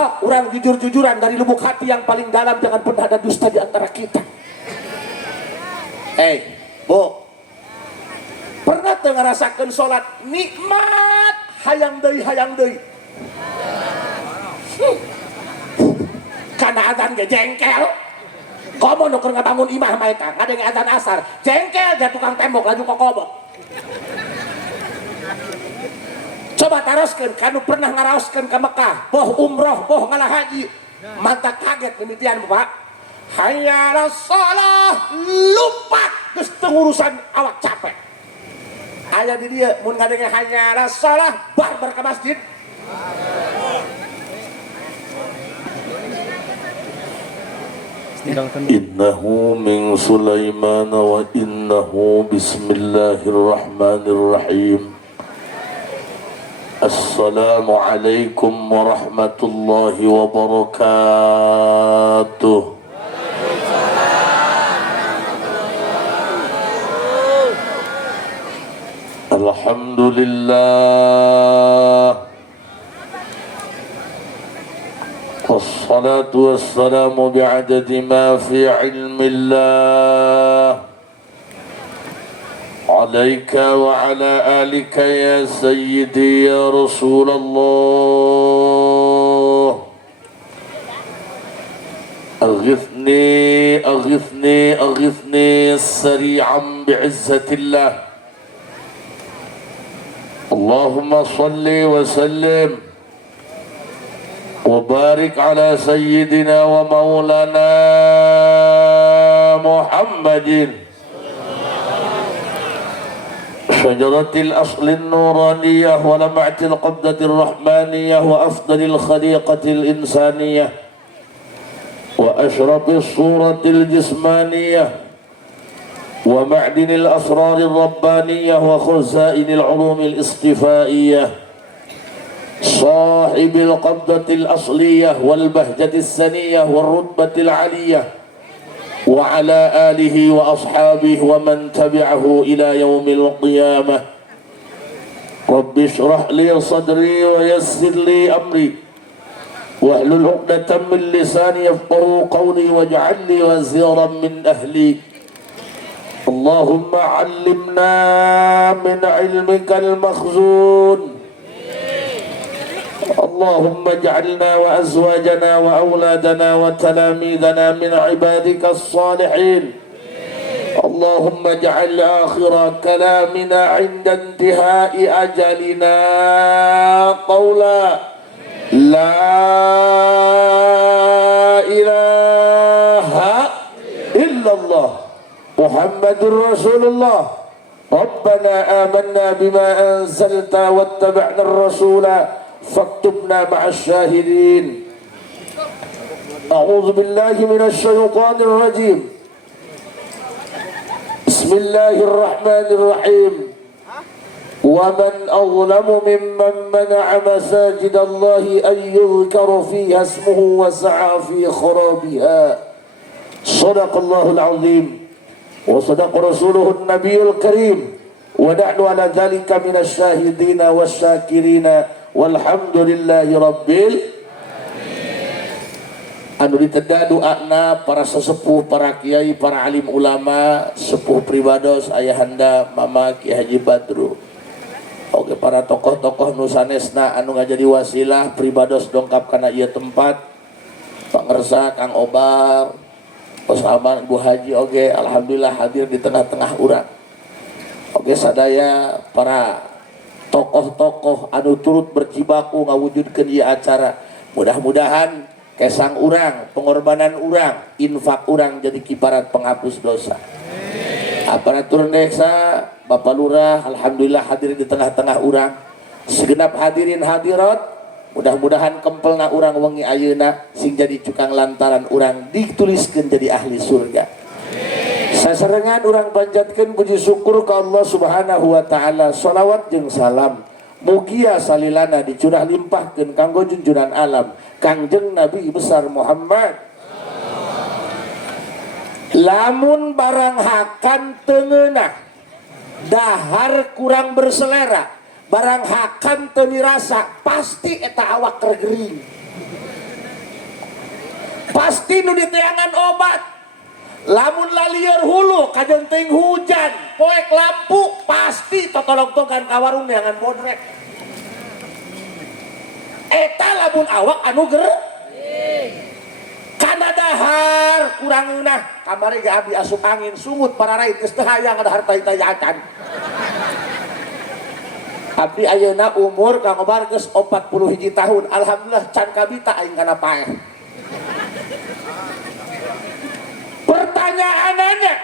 Sok, orang jujur-jujuran dari lubuk hati yang paling dalam, jangan pernah ada dusta di antara kita. Bu, pernah teu ngarasakeun salat nikmat hayang deui kana adzan ge jengkel. Komo nu keur ngabangun imah mah eta ngadenge adzan asar jengkel dia tukang tembok laju kokobok. Coba taroskeun kanu pernah ngaraoskeun ka Mekah, boh umroh, boh ngalah haji, mantap kaget demikian Bapak. Hayya 'alas shalah, lupa geus teu urusan awak capek. Aya di dieu mun ngadenge hayya 'alas shalah barbar ka masjid. Innahu min Sulaiman wa innahu bismillahirrahmanirrahim. Assalamualaikum warahmatullahi wabarakatuh. Alhamdulillah, wassalatu wassalamu bi'adadi ma fi ilmillah alaika wa ala alika ya sayyidi ya Rasulullah. Aghithni aghithni aghithni sari'an bi'izzatillah. Allahumma salli wa sallim wa barik ala sayyidina wa maulana Muhammadin شجرة الأصل النورانية ولمعة القبضة الرحمانية وأفضل الخليقة الإنسانية وأشرف الصورة الجسمانية ومعدن الأسرار الربانية وخزائن العلوم الاصطفائية صاحب القبضة الأصلية والبهجة السنية والرتبة العلية وعلى آله وأصحابه ومن تبعه إلى يوم القيامة. رب اشرح لي صدري ويسر لي أمري واحلل عقدة من لساني يفقهوا قولي واجعل لي وزيرا من أهلي. اللهم علمنا من علمك المخزون. اللهم اجعلنا وأزواجنا وأولادنا وتلاميذنا من عبادك الصالحين. اللهم اجعل آخر كلامنا عند انتهاء أجلنا قولا لا إله إلا الله محمد رسول الله. ربنا آمنا بما أنزلت واتبعنا الرسول فاكتبنا مع الشاهدين. أعوذ بالله من الشيطان الرجيم. بسم الله الرحمن الرحيم. ومن أظلم ممن منع مساجد الله أن يذكر فيها اسمه وسعى في خرابها. صدق الله العظيم وصدق رسوله النبي الكريم ونحن على ذلك من الشاهدين والشاكرين walhamdulillahi rabbil anu diteda doana para sesepuh, para kiai, para alim ulama, sepuh pribados ayahanda mama Ki Haji Badru, oke para tokoh-tokoh nusanesna anu ngajadi wasilah pribados dongkap kana ieu tempat, pangersa Kang Obar, Bos Aman, Bu Haji oge alhamdulillah hadir di tengah-tengah urang. Oke sadaya para tokoh-tokoh anu turut berjibaku ngawujudkeun ieu acara. Mudah-mudahan kesang urang, pengorbanan urang, infak urang jadi kibarat penghapus dosa. Aparatur desa, Bapak Lurah alhamdulillah hadir di tengah-tengah urang. Segenap hadirin hadirat, mudah-mudahan kempelna urang wengi ayeuna sing jadi cukang lantaran urang dituliskeun jadi ahli surga. Saserengan urang panjatkeun puji syukur ka Allah Subhanahu wa taala. Shalawat jeung salam mugia salilana dicurah limpahkeun kanggo junjunan alam Kangjeng Nabi besar Muhammad. Lamun barang hakan teu ngeunah, dahar kurang berselera, barang hakan teu dirasa, pasti eta awak kergering. pasti nu diteangan obat. Lamun lalieur hulu kajenting hujan poek lampu pasti totolog-togan ka warung neangan bodrek. Eta lamun awak anu kana dahar kurang eunah kamari ge abdi asup angin sungut para raid geus teu hayang dahar taytan. Abdi ayeuna umur Kang Obar geus 41 tahun. Alhamdulillah can kabita aing kana paeh. Pertanyaannya,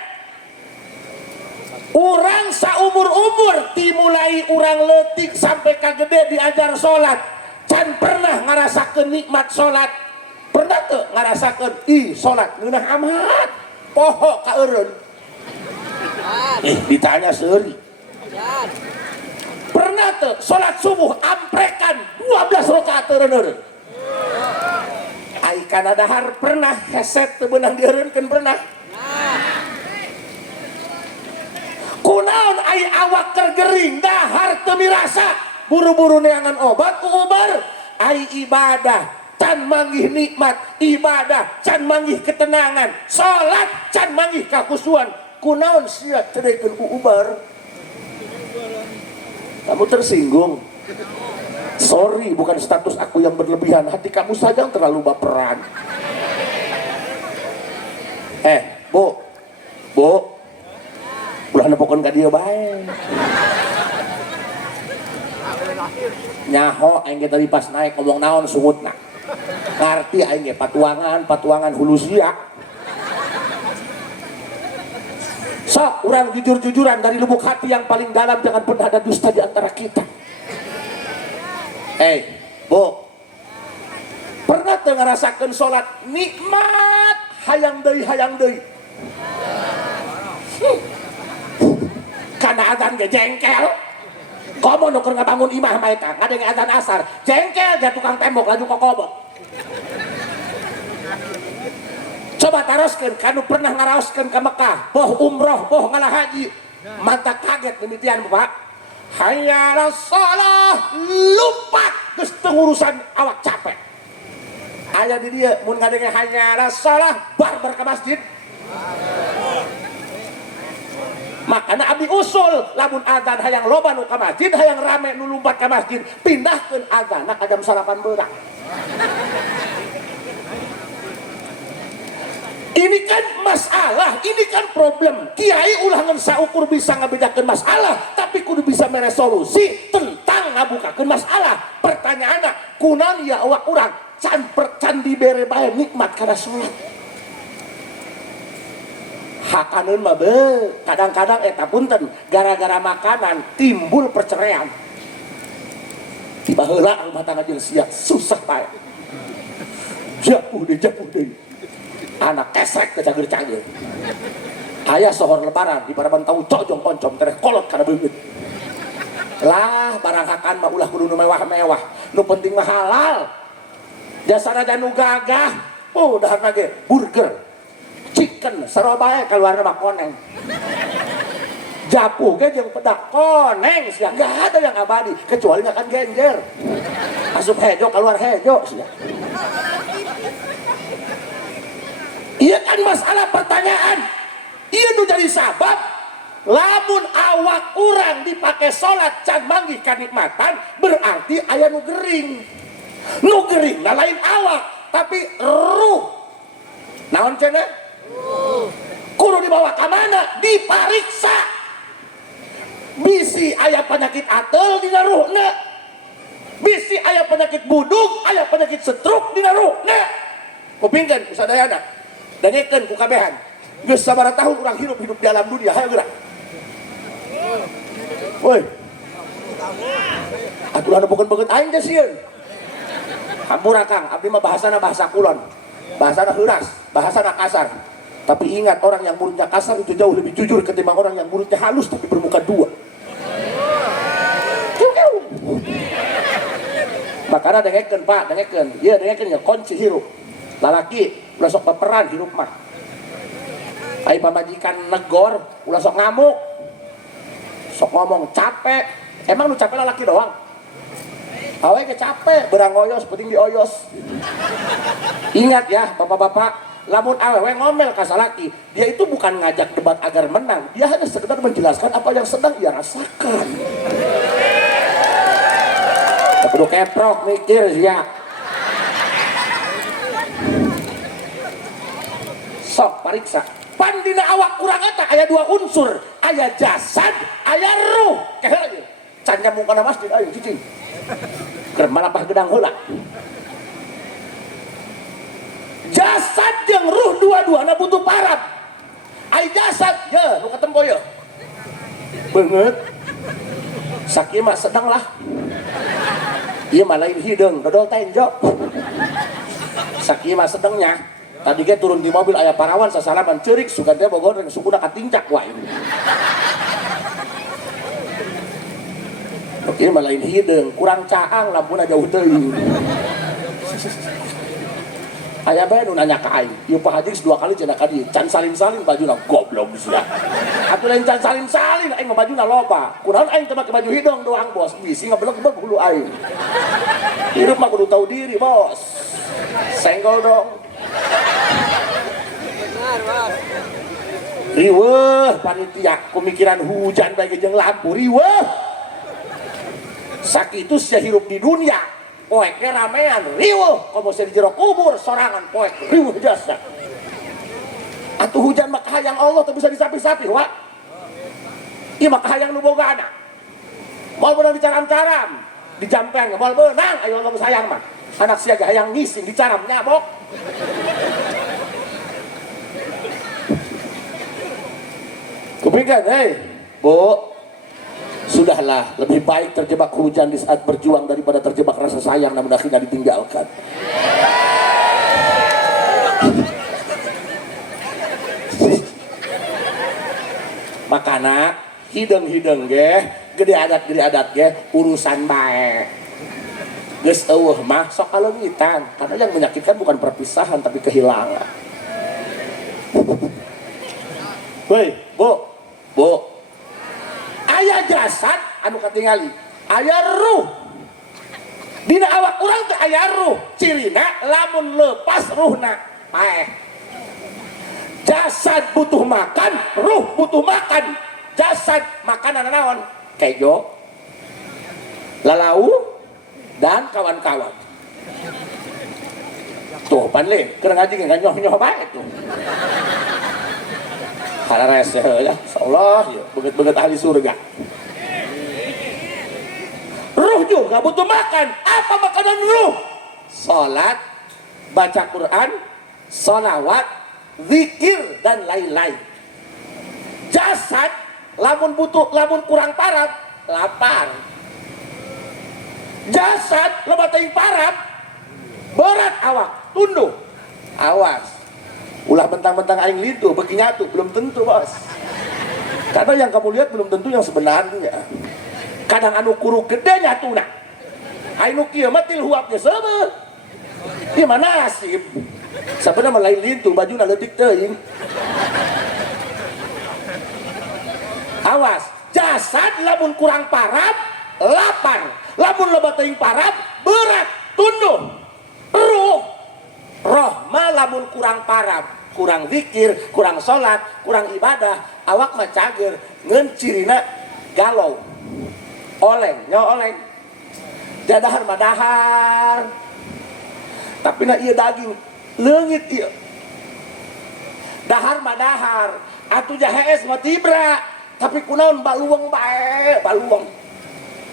orang saumur-umur dimulai orang leutik sampai ka gede diajar sholat, can pernah ngarasakeun nikmat sholat. Pernah tuh ngarasakeun sholat ngeunah amat poho ka eureun. Ditanya seuri. Pernah tuh sholat subuh amprekan 12 rakaat eureun. Ai kana dahar pernah heset teu beunang dieureunkeun pernah. Kunaon ai awak kergering dahar teu mirasa buru-buru neangan obat ku ubar. Ai ibadah can manggih nikmat, ibadah can manggih ketenangan, salat can manggih kakusuan. Kunaon sia teu dekeun ku ubar. Kamu tersinggung? Sorry, bukan status aku yang berlebihan. Hati kamu saja yang terlalu baperan. Bu, ulah nepokeun ka dieu bae. Nyaho aing ge tadi pas naik ngomong naon sungutna. Ngarti aing ge patuangan hulu sia. Sok urang jujur-jujuran dari lubuk hati yang paling dalam, jangan pernah ada dusta di antara kita. Bu, pernah teu ngarasakeun salat nikmat hayang deui kana adzan ge jengkel. Komo nu keur ngabangun imah mah eta ngadenge adzan asar jengkel ja tukang tembok laju kokobot. Coba taroskeun kanu pernah ngaraoskeun ka Mekah boh umroh boh ngalah haji mantap kaget mimitian Bapak. Hayya 'alas shalah lupa geus teu urusan awak capek. Aya di dieu mun ngadenge hayya 'alas shalah barbar ka masjid. Makana abdi usul lamun adzan hayang loba nu ka masjid, hayang rame nu lumpat ka masjid, pindahkeun adzanna ka jam 8 beurang. Ini kan masalah, ini kan problem. Kiai ulah ngan saukur bisa ngabedakeun masalah, tapi kudu bisa meresolusi tentang ngabukakeun masalah. Pertanyaanna, kunaon ya awak urang can dibere bae nikmat kana salat. Hakaneun mah beuh, kadang-kadang eta punten gara-gara makanan timbul perceraian. Tiba heula rumah tangga jeung sia susah bae. Japuh deui. Anak kesrek ke cager-cager. Aya sohor lebaran di paraban tahu cojong poncom tereh kolot kana beungeut. Lah barang hakan mah ulah kudu nu mewah-mewah. Nu penting mah halal. Jasana nu gagah. Daharna ge burger, chicken, sarobae kaluarna mah koneng. Japuh ge jeung pedak koneng sia gak ada yang abadi kecuali ngakan genjer. Asup hejo keluar hejo sia. Iya kan masalah pertanyaan. Iya nu jadi sabab lamun awak urang dipake salat can manggih kanikmatan berarti aya nu gering. Nu gering nah lain awak tapi ruh. Naon cenah? Kudu dibawa ka mana? Dipariksa. Bisi aya penyakit atel dina ruhna. Bisi aya penyakit buduk, aya penyakit stroke dina ruhna. Kupingkeun kusadayana. Dangekeun ku kabehan geus sabaraha tahun urang hirup di alam dunia hayo geura. Woi atuh anu bukeun beungeut aing teh sieun hampura Kang abdi mah bahasana bahasa kulon, bahasana heuras, bahasana kasar, tapi ingat orang yang mulutnya kasar itu jauh lebih jujur ketimbang orang yang mulutnya halus tapi bermuka dua. Makanya dengekeun Pak, dengekeun ieu dengekeun ya kunci hirup lalaki ulah sok baperan hirup mah. Ai pamajikan negor ulah sok ngamuk. Sok ngomong capek. Emang lu capek lalaki doang? Awe ge capek, berang oyos penting dioyos. Ingat ya bapak-bapak, lamun awewe ngomel ka salaki, dia itu bukan ngajak debat agar menang, dia hanya sekedar menjelaskan apa yang sedang ia rasakan. Kudu keprok mikir ya. Sok pariksa. Pandina awak kurang eta aya dua unsur, aya jasad, aya ruh. Keheula ieu. Can nyambung kana masjid ayo cicing. Keur malapah gedang heula. Jasad jeung ruh dua-duana butuh parab. Ai jasad ye nu katempo ye. Beungeut. Sakieu mah sedang lah. Ieu mah lain hideung, dodol tenjo. Sakieu mah sedengnya. Tadi ke turun di mobil aya parawan sasalaman ceurik sugan teh Bogor yang sukuna katincak wae. Oke mah lain hideung, kurang caang lampuna jauh teuing. Aya bae nu nanya ka aing, ieu Pak Haji dua kali cenah ka dieu, can salin-salin bajuna goblok sia. Atuh lain can salin-salin aing mah bajuna loba. Kunaon aing teh make baju hidung doang bos, bisi ngabeleg-beleg hulu aing. Hirup mah kudu tahu diri bos. Senggol dong. Riweuh panitia pemikiran hujan bae jeung lampu riweuh. Sakitu sia hirup di dunia poek ramean riweuh komo sia di jero kubur sorangan poek riweuh jasa. Atuh hujan mah kahayang Allah teu bisa disapi-sapi wa. Ieu mah kahayang nu bogana. Moal beunang dicaram-caram, dijampen moal beunang aya Allah sayang mah. Anak sia ge hayang ngising dicaram nyabok. Kupingkan, Bu, sudahlah, lebih baik terjebak hujan di saat berjuang daripada terjebak rasa sayang namun akhirnya ditinggalkan. Makana hideung-hideung ge, gede adat ge urusan bae. Geus eueuh mah sok kaleungitan, karena yang menyakitkan bukan perpisahan tapi kehilangan. Woi, Bu, aya jasad anu katingali, aya ruh. Dina awak urang teh aya ruh, cirina lamun leupas ruhna paeh. Jasad butuh makan, ruh butuh makan. Jasad makanan naon? Kejo, lalau, dan kawan-kawan. Tuh panle, keur ngaji ngan nyoh-nyoh bae tuh. Harares ya, insyaallah ya, beget-beget ahli surga. Ruh juga butuh makan. Apa makanan ruh? Salat, baca Quran, sholawat, zikir dan lain-lain. Jasad lamun kurang parab, lapar. Jasad loba teuing parab, berat awak, tunduh. Awas. Ulah bentang-bentang aing litu, beki nyatu, belum tentu bos. Karena yang kamu lihat belum tentu yang sebenarnya. Kadang anu kuruk gede nyatuna. Aing nu kieu mah til huapnya seubeuh. Ieu mah nasib. Sabeuna mah lain litu, bajuna leutik teuing. Awas, jasad lamun kurang parab, lapar. Lamun loba teuing parab, berat, tunduh. Roh mah lamun kurang parab, kurang zikir, kurang sholat, kurang ibadah, awak mah cager, ngeun cirina galau, oleng, oleng, jadahar mah dahar, tapi na ieu daging leungit ieu, dahar mah dahar, atuh jahees mah tibra, tapi kunaon baluang bae, baluang,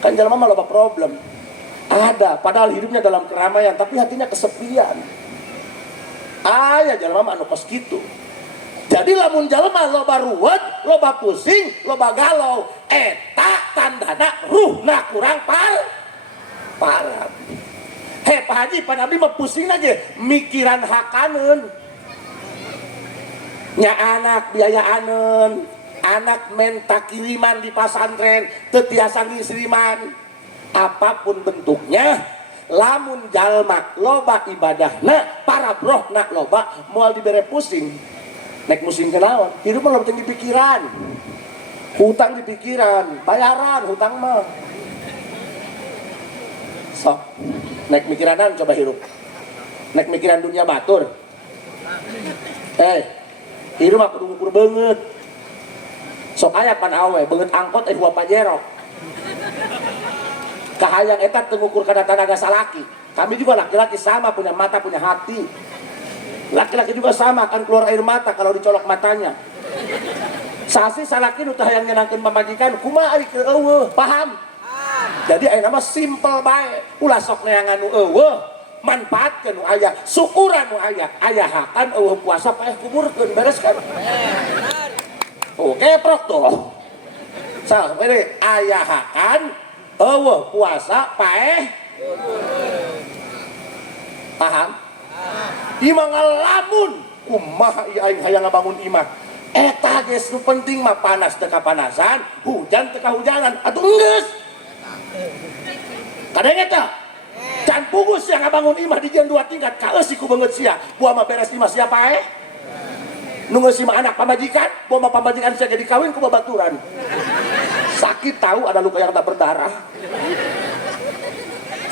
kan jelema mah loba problem, ada, padahal hidupnya dalam keramaian, tapi hatinya kesepian. Aya jalma mah anu kos kitu. Jadi lamun jalma loba ruwet, loba pusing, loba galau, eta tandana ruhna kurang parab. He Pak Haji, Pak Nabi mah pusing aja mikiran hakaneun. Nya anak biayaaneun, anak menta kiriman di pasantren, teu tiasa ngisriman. Apapun bentuknya, lamun jalma loba ibadahna para brohna loba moal dibere pusing nek musim kenaon hidup mah loba teu dipikiran hutang di pikiran bayaran hutang mah sok nek mikiranan coba hirup nek mikiran dunia batur. Hirup mah kudu ngukur banget. Sok aya pan awe banget angkot dua pajero. Kahayang eta teu ngukur kana tanaga salaki. Kami juga laki-laki sama, punya mata, punya hati. Laki-laki juga sama, akan keluar air mata kalau dicolok matanya. Sasi salaki nu teu hayang nyenangkeun pamajikan, kumaha ari keur eueuh, paham? Jadi aya nama simple bae. Ulah sok neangan nu eueuh, manfaatkeun nu aya, syukuran nu aya. Aya hakan eueuh puasa paeh kuburkeun, beres kan? Oke, prok tuh. Salah, ini aya hakan eueuh puasa paeh paham? Imah ngalamun kumaha ieu aing hayang ngabangun imah. Eta geus nu penting mah panas teu kapanasan, hujan teu kahujanan. Atuh geus. Kadang eta can pugus yang ngabangun imah di jeung 2 tingkat kaeusi ku beungeut sia. Buah mah beres imah sia paeh. Nu geus imah anak pamajikan, buah mah pamajikan sia jadi kawin ku babaturan. Sakit tahu ada luka yang tak berdarah.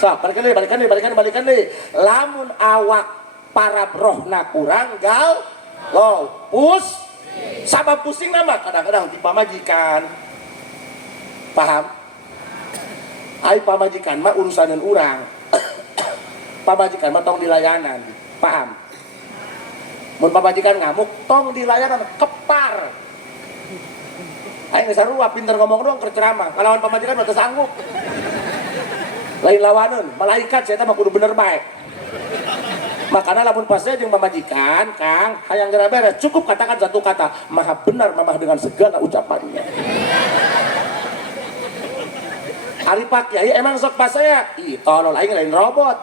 So, balikan deh. Lamun awak para brohna kurang gal, sabab pusing nama kadang-kadang di pamajikan. Paham? Ai pamajikan mah urusaneun urang. Pamajikan mah tong dilayanan. Paham? Mun pamajikan ngamuk tong dilayanan kepar. Aing geus sarua pinter ngomong doang keur ceramah. Kalawan pamajikan mah teu sanggup. Lain lawaneun, malaikat saya mah kudu bener bae. Makanya lamun pas saya jeung pamajikan, Kang, hayang geura beres, cukup katakan satu kata, maha benar mamah dengan segala ucapannya. Ari Pak Kiai emang sok pas saya, ih tolol aing lain robot.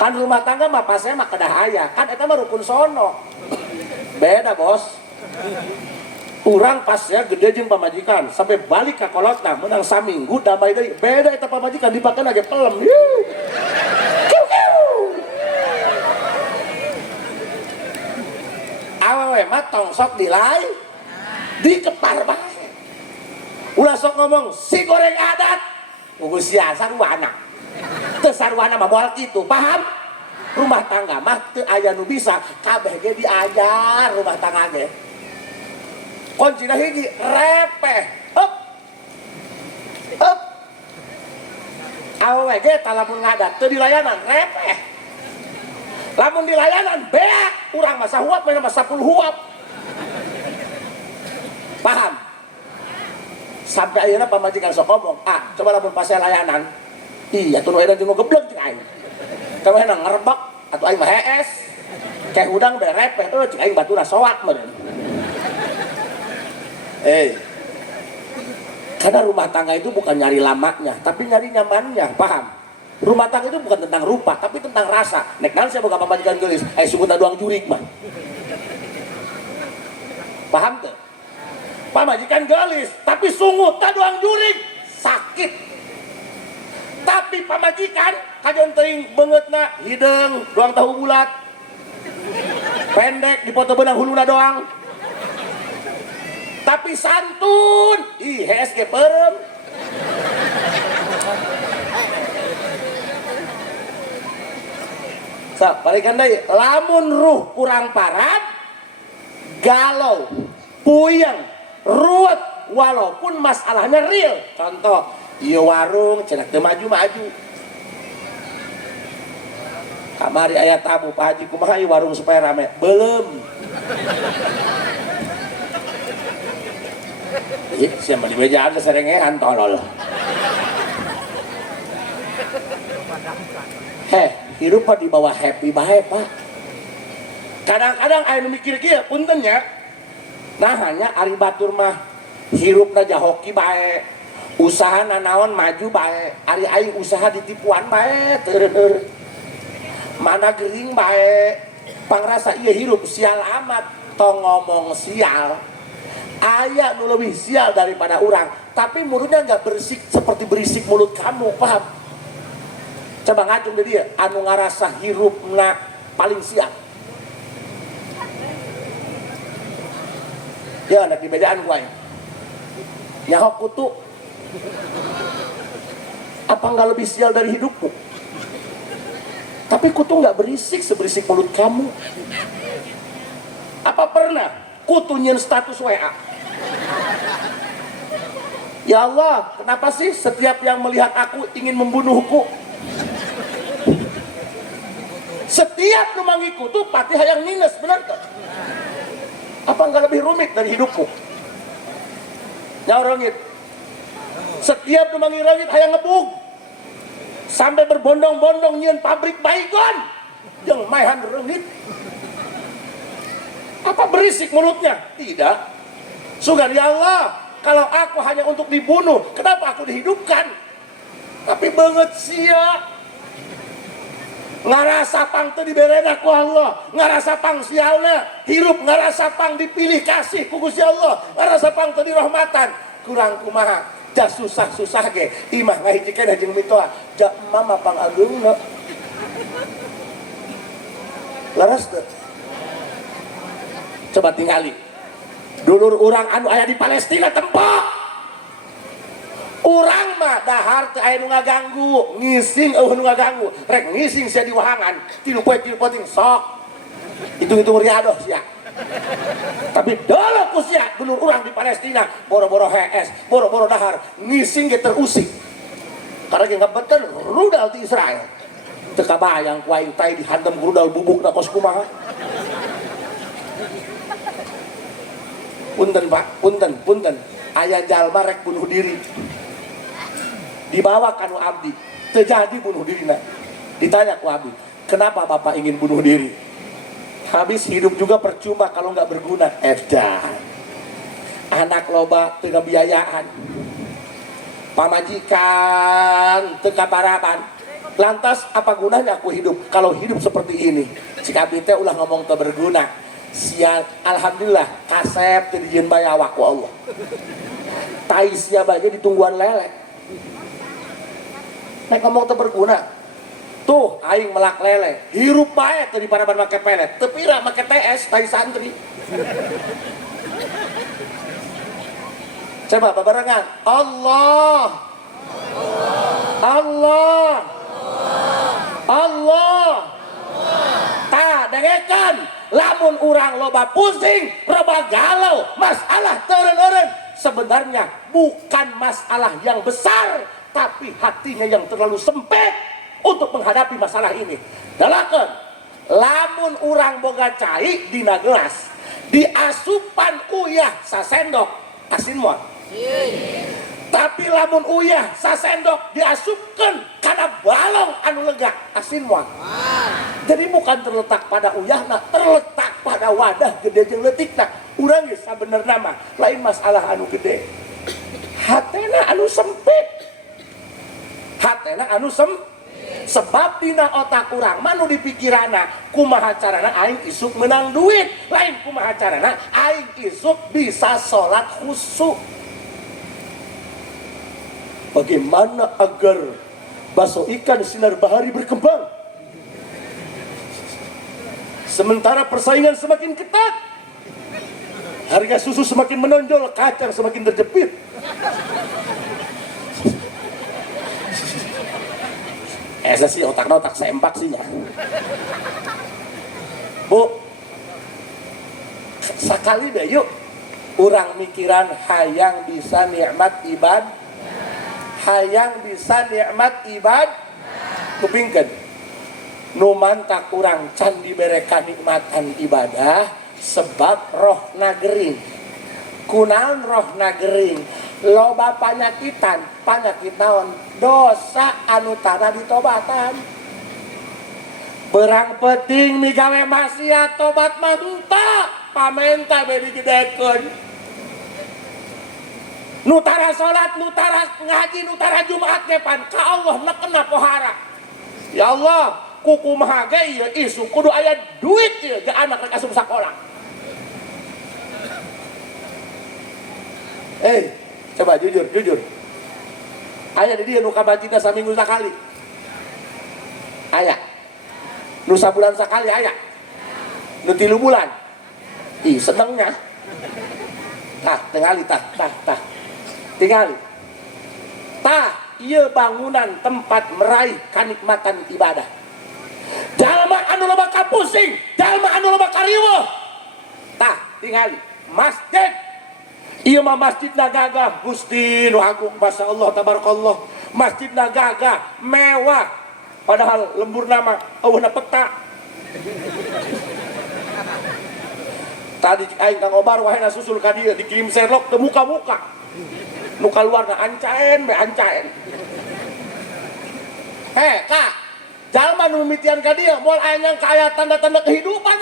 Kan rumah tangga mah pas saya mah kedah aya, kan eta mah rukun sono. Beda, Bos. Urang pas ya gede jeung pamajikan sampai balik ka kolotna menang saminggu damai deui. Beda eta pamajikan dipakeun lagi pelem. Awewe mah tong sok dilai dikepar bae. Ulah sok ngomong si goreng adat. Ugus sia sarwana. Teu sarwana mah moal kitu, paham? Rumah tangga mah teu aya nu bisa, kabeh ge diajar rumah tangga ge. Kuncina hiji repeh up awewe ge talamun ngadat teu dilayanan repeh, lamun dilayanan beak urang mah sahuap main mah 10 huap. Paham? Sampai ayeuna pamajikan sok ngomong, coba lamun pas layanan iya tuh edan jeung geblek cing aing kameh ngerebek atuh aing mah hees kayak udang berepeh cing aing baturna soak meureun. Karena rumah tangga itu bukan nyari lamanya, tapi nyari nyamannya, paham? Rumah tangga itu bukan tentang rupa, tapi tentang rasa. Nek naon saya boga pamajikan geulis, sungguh doang jurig mah. Paham teu? Pamajikan geulis, tapi sungguh doang jurig, sakit. Tapi pamajikan kajon teuing beungeutna hideung, doang tahu bulat. Pendek dipoto beunang huluna doang. Tapi santun, HSG perem. Balikan deui, lamun ruh kurang parat, galau, puyeng, ruwet, walaupun masalahnya real. Contoh, ieu warung cenah teu maju-maju. Kamari aya tamu, Pak Haji kumaha ieu warung supaya rame? Belum. Siapa di meja ada serengehan tolol. Hirup mah di bawah happy bae, Pak. Kadang-kadang aya nu mikir kieu, punten nya. Nah hanya ari batur mah hirupna jahoki bae. Usahana naon maju bae. Ari aing usaha ditipuan bae teureun. Mana gering bae. Pangrasa ieu hirup sial amat, tong ngomong sial. Aya nu lebih sial daripada orang, tapi mulutnya nggak berisik seperti berisik mulut kamu, paham? Coba ngacung deh dia, anu ngarasa hirupna paling sial. Ya, anak di bedaan gue. Nyahok kutu. Apa nggak lebih sial dari hidupmu? Tapi Tapi kutu nggak berisik seberisik mulut kamu. Apa pernah kutu nyen status WA? Ya Allah, kenapa sih setiap yang melihat aku ingin membunuhku? Setiap numangiku tuh pati hayang minus, benar tuh? Apa nggak lebih rumit dari hidupku? Nyaurangit. Setiap numangi rangit hayang ngebug. Sampai berbondong-bondong nyen pabrik baygon. Yang maihan rangit. Apa berisik mulutnya? Tidak. Sugan ya Allah, kalau aku hanya untuk dibunuh, kenapa aku dihidupkan? Tapi banget sia. Ngarasa pang teu diberen aku Allah, ngarasa pang sialna hirup, ngarasa pang dipilih kasih ku Gusti Allah, ngarasa pang teu dirahmatan, kurang kumaha, ja susah-susah ge, imah ngahijikeun jeung mitoa, ja mama pang ageungna. Laras teu? Coba tingali. Dulur urang anu aya di Palestina tempok. Urang mah dahar teu aya nu ngaganggu, ngising eueuh nu ngaganggu, rek ngising sia di wahangan, tilu poe tilu poting sok. Hitung-hitung riadoh sia. Tapi dolo ku sia dulur urang di Palestina, boro-boro HS, boro-boro dahar, ngising ge terusik. Karena ge ngabeuten rudal ti Israel. Teu kabayang ku aing tai dihandem ku rudal bubukna kos kumaha. Punten Pak, punten. Aya jalma rek bunuh diri. Dibawa kanu abdi, terjadi bunuh diri. Ditanya ku abdi, kenapa bapak ingin bunuh diri? Habis hidup juga percuma kalau nggak berguna. Edan, anak loba teu biayaan, pamajikan teu kaparapan. Lantas apa gunanya aku hidup kalau hidup seperti ini? Si abdi teh ulah ngomong teu berguna. Sia alhamdulillah kasep teu dijieun bayawa ku Allah. Tai sia bae ditungguan lele. Nek ngomong teu berguna. Tuh aing melak lele, hirup bae teu diparaban make pelet, teu pira make TS tai santri. Coba babarengan. Allah. Allah. Allah. Ta dengekeun, lamun urang loba pusing, loba galau, masalah teureun-eureun, sebenarnya bukan masalah yang besar, tapi hatinya yang terlalu sempit untuk menghadapi masalah ini. Dalakeun, lamun urang boga cai dina gelas, diasupan uyah sasendok, asin moal. Tapi lamun uyah sasendok diasupkeun kana balong anu lega, asin moal. Jadi bukan terletak pada uyahna, terletak pada wadah gede jeung leutikna. Urang geus sabenerna mah lain masalah anu gede. Hatena anu sempit. Hatena anu sebab dina otak urang mah nu dipikirana kumaha carana aing isuk menang duit, lain kumaha carana aing isuk bisa salat khusyuk. Bagaimana agar bakso ikan sinar bahari berkembang? Sementara persaingan semakin ketat, harga susu semakin menonjol, kacang semakin terjepit. Esa sih otaknya otak sempak sih ya. Bu, sekali deh yuk, urang mikiran hayang bisa nikmat ibadah. Hayang bisa nikmat ibad kupingkeun nu mantak urang can dibere kanikmatan ibadah sebab rohna gering. Kunaon rohna gering? Loba panyakitan, panyakit naon? Dosa anu tara ditobatan. Berang penting migawe maksiat tobat mah henteu, pamenta be digedekeun. Nutara salat, nutara ngaji, nutara Jumat kepan ka Allah nekena pohara. Ya Allah, kukumaha ge ieu isu kudu aya duit ieu ge anak rek asup sakola. Coba jujur. Aya di dieu nu kabajina saminggu sakali. Aya. Nu sabulan sakali aya. Nu 3 bulan. Ih, senengnya. Tah, tingali tah. Tinggal ieu bangunan tempat meraih kanikmatan ibadah. jalma anu loba kapusing, jalma anu loba kariweuh. Tah tingali masjid ieu mah masjidna gagah Gusti nu agung masyaallah tabarakallah. Masjidna gagah mewah padahal lembur nama eueuhna peta. Tadi aing Kang Obar wahana susul ka dieu dikirim Sherlock teu muka-muka. Nu kaluarna ancaen be ancaen. Kak, jalma nu mimitian ka dieu moal aya kaya tanda-tanda kehidupan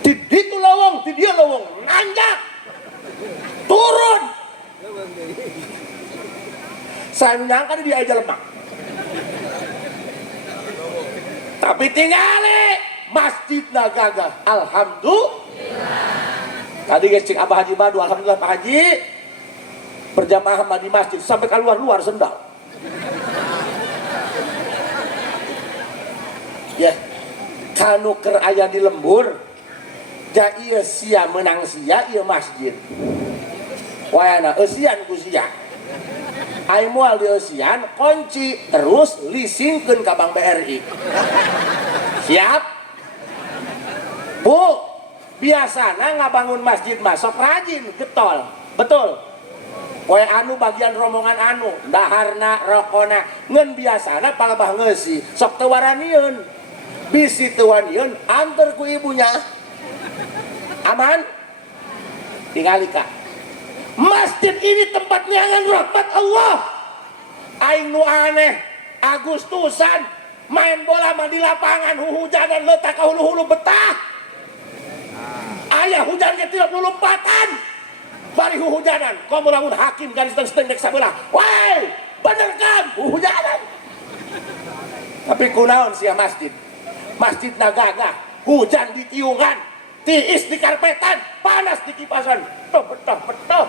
Di ditu leuweung, di dieu leuweung, nanjak. Turun. Saya nyangka di dia jalma. Tapi tingali masjidna gagah. Alhamdulillah. Tadi guys cik Abah Haji Badu, alhamdulillah Pak Haji berjamaah di masjid sampai keluar-luar sendal. Ya, kanu keur aya di lembur, ja ieu sia menang sia ieu masjid. Wayana eusian ku sia. Ai moal di eusian kunci terus leasingkeun ka Bank BRI. Siap? Bu, biasana ngabangun masjid mah sok rajin, getol. Betul. Poe anu bagian rombongan anu, daharna, rokona, ngeun biasana palebah ngeusi, sok teu waranieun. Bisi teu waranieun antar ku ibunya. Aman? Tingali Kak. Masjid ini tempat niangan rahmat Allah. Aing nu aneh, Agustusan main bola mah di lapangan hujanan letak ka hulu-hulu betah. Aya hujan ge 34-an. Bari hujanan, komo lamun hakim garis teng-teng dek sabelah. Woi, bener kan hujanan. Tapi kunaon sia masjid? Masjidna gagah, hujan di tiungan, tiis di karpetan, panas di kipasan. Betah.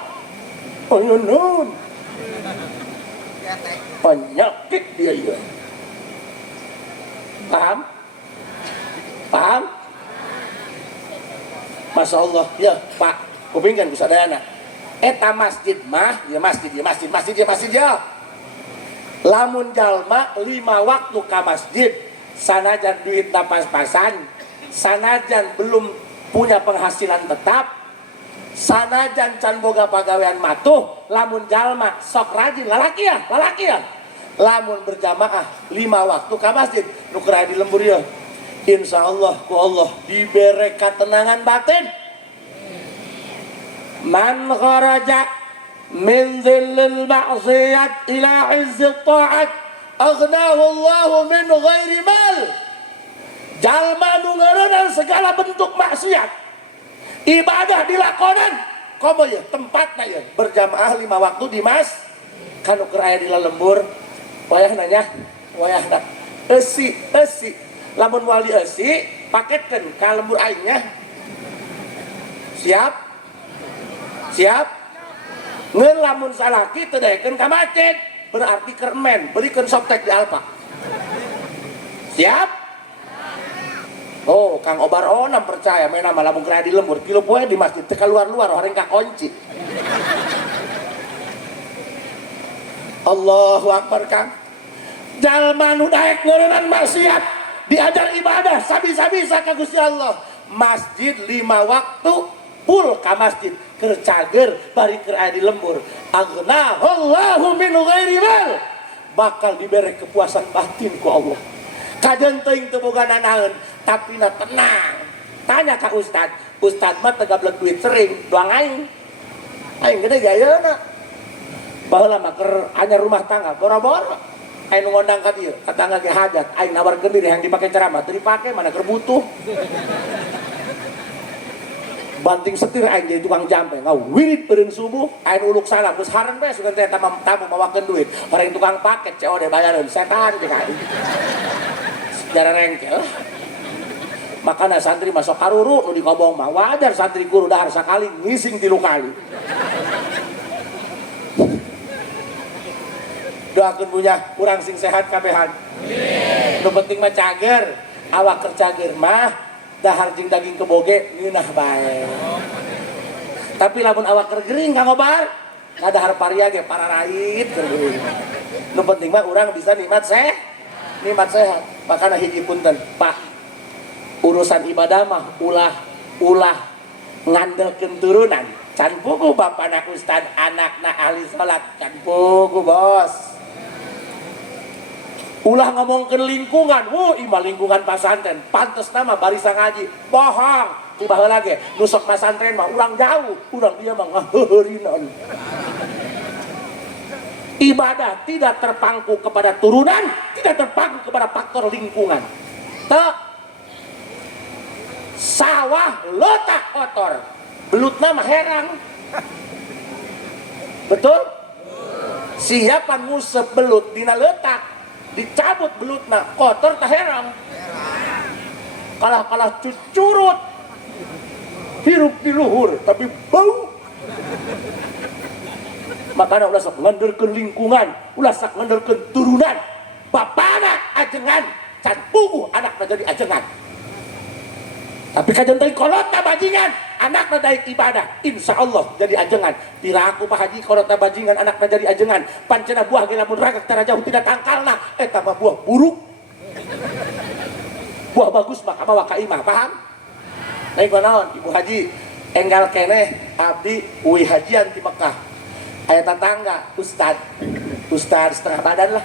Penyunun. Penyakit dia ieu. Paham? Paham? Masya Allah, ya Pak, kupingkan kusadayana. Eta masjid mah, ya masjid ya. Lamun jalma 5 waktu ka masjid, sanajan duit pas-pasan, sanajan belum punya penghasilan tetap, sanajan can boga pagawean matuh, lamun jalma sok rajin lalaki ya. Lamun berjamaah 5 waktu ka masjid, nu keur di lembur ya. Insyaallah ku Allah dibere ketenangan batin. Man kharaja min dhillil ma'siyat ila izzit ta'at aghnahu Allah min ghairi mal. Jalma nu ngeureunaan segala bentuk maksiat, ibadah dilakonan komo ya tempatna ya berjamaah 5 waktu di mas kanu keur aya di lembur wayahna eusi lamun moal di eusi paketkeun ka lembur aingnya. Siap ngeun lamun salaki teu daekeun ka masjid berarti kermen berikeun softtek di Alfa. Siap? Oh, Kang Obar onam percaya main nama lamun keur di lembur kilo poe di masjid teu keluar-luar horeng ka kunci. Allahu Akbar Kang. Jalma nu daek ngeureunaan maksiat diajar ibadah sabi-sabisa ka Gusti Allah. Masjid 5 waktu full ka masjid keur cager bari keur aya di lembur. Aghnahullahu min ghairi mal. Bakal dibere kepuasan batin ku Allah. Kajen teuing teu boga nanaeun tapi na tenang. Tanya ka ustad mah teu gablek duit sering doang aing gede gayeuna. Baheula mah keur anyar rumah tangga boro-boro aing ngondang ka dieu katangga ge hajat aing nawarkeun diri yang dipake ceramah teu dipake mana keur butuh. Banting setir aing jadi tukang jampe ngawirit beureun subuh aing uluk salam geus hareup we sugan teh tamu mawakeun duit horeng tukang paket COD bayareun setan teh ka sejarah rengkel. Makana santri masuk karuru nu dikobong mah wajar santri guru dahar sakali ngising 3 kali. Doakeun punya urang sing sehat kabehan. Amin. Nu penting mah cager, awak keur cager mah dahar jeung daging keboge ngeunah bae. Tapi lamun awak keur gering Kang Obar, kadahar paria ge pararait keur geuning. Nu penting mah urang bisa nikmat nikmat sehat. Makanya hiji punten, Pak, urusan ibadah mah ulah ngandelkeun turunan. Can pugu bapana ustad, anakna ahli salat, can pugu bos. Ulah ngomongkeun lingkungan, imah lingkungan pasantren, pantes nama barisan ngaji, bohong. Tiba lagi, nusok pasantren mah urang jauh, urang dia mah ngaheurinan. Ibadah tidak terpangku kepada turunan, tidak terpangku kepada faktor lingkungan. Sawah letak kotor, belutna mah herang. Betul? Siapa ngusep belut dina letak, dicabut belutna kotor tah herang. Kalah cucurut, hirup di luhur tapi bau. Makanya ulah sok ngandelkeun lingkungan, ulah sok ngandelkeun turunan. Bapana ajengan, can puguh anakna jadi ajengan. Tapi kajen teh kolotna bajingan, anakna daek ibadah, insya Allah jadi ajengan. Piraku Pak Haji kolotna bajingan, anakna jadi ajengan. Pancena buah ge lamun ragak tara jauh tidak tangkalna, eta mah buah buruk. Buah bagus mah kamawa ka imah, paham? Lain kunaon Ibu Haji, enggal keneh abdi uwi hajian di Mekah. Aya tetangga, ustad setengah badan lah.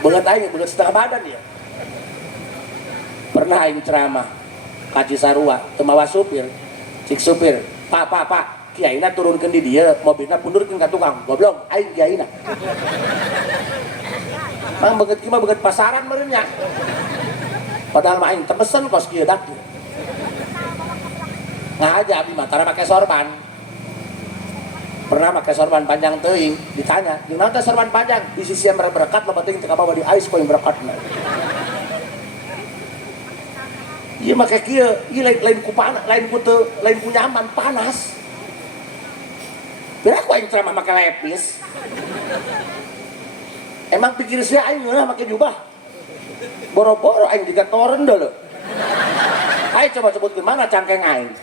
Banget setengah badan ya. Pernah aing ceramah ka Cisarua, teu mawa supir. Cik supir, Pak, kiaina turunkeun di dieu, mobilna pundurkeun ka tukang. Goblok, aing kiaina. Mang beungeut kieu mah beungeut pasaran meureun nya. Padahal mah aing temesen kos kieu dak. Ngaja abdi mah tara make sorban. Pernah make sorban panjang teuing, ditanya, "Di naon teh sorban panjang?" Di sisi yang berkat lo penting teu kabawa di ais poin berekatna. Ieu make kieu, ieu lain ku panas, lain ku nyaman, panas. Bira ku aing ceramah make lepis. Emang pikir sia aing ngeunah make jubah. Boro-boro aing digatoreun deuleu. Ayo coba sebutkeun mana cangkeng aing.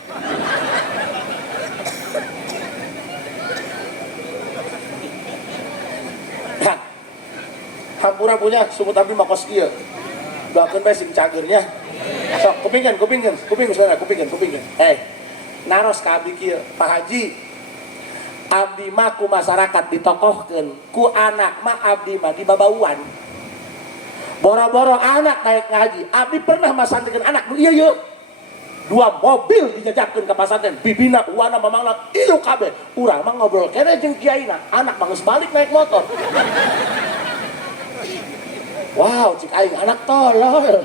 Hampura punya sumut abdi mah kos kieu. Doakeun bae sing cageurnya. Sok kupingkeun saudara, kupingkeun. Naros ka abdi kieu, Pak Haji. Abdi mah ku masyarakat ditokohkeun, ku anak mah abdi mah dibabauan. Boro-boro anak naik ngaji, abdi pernah masantikeun anak nu ieu 2 mobil dijajakeun ka pasantren, bibina uwana mamangna ilu kabeh. Urang mah ngobrol keneh jeung kiaina, anak mah geus balik naik motor. Wow, cik aing anak tolol.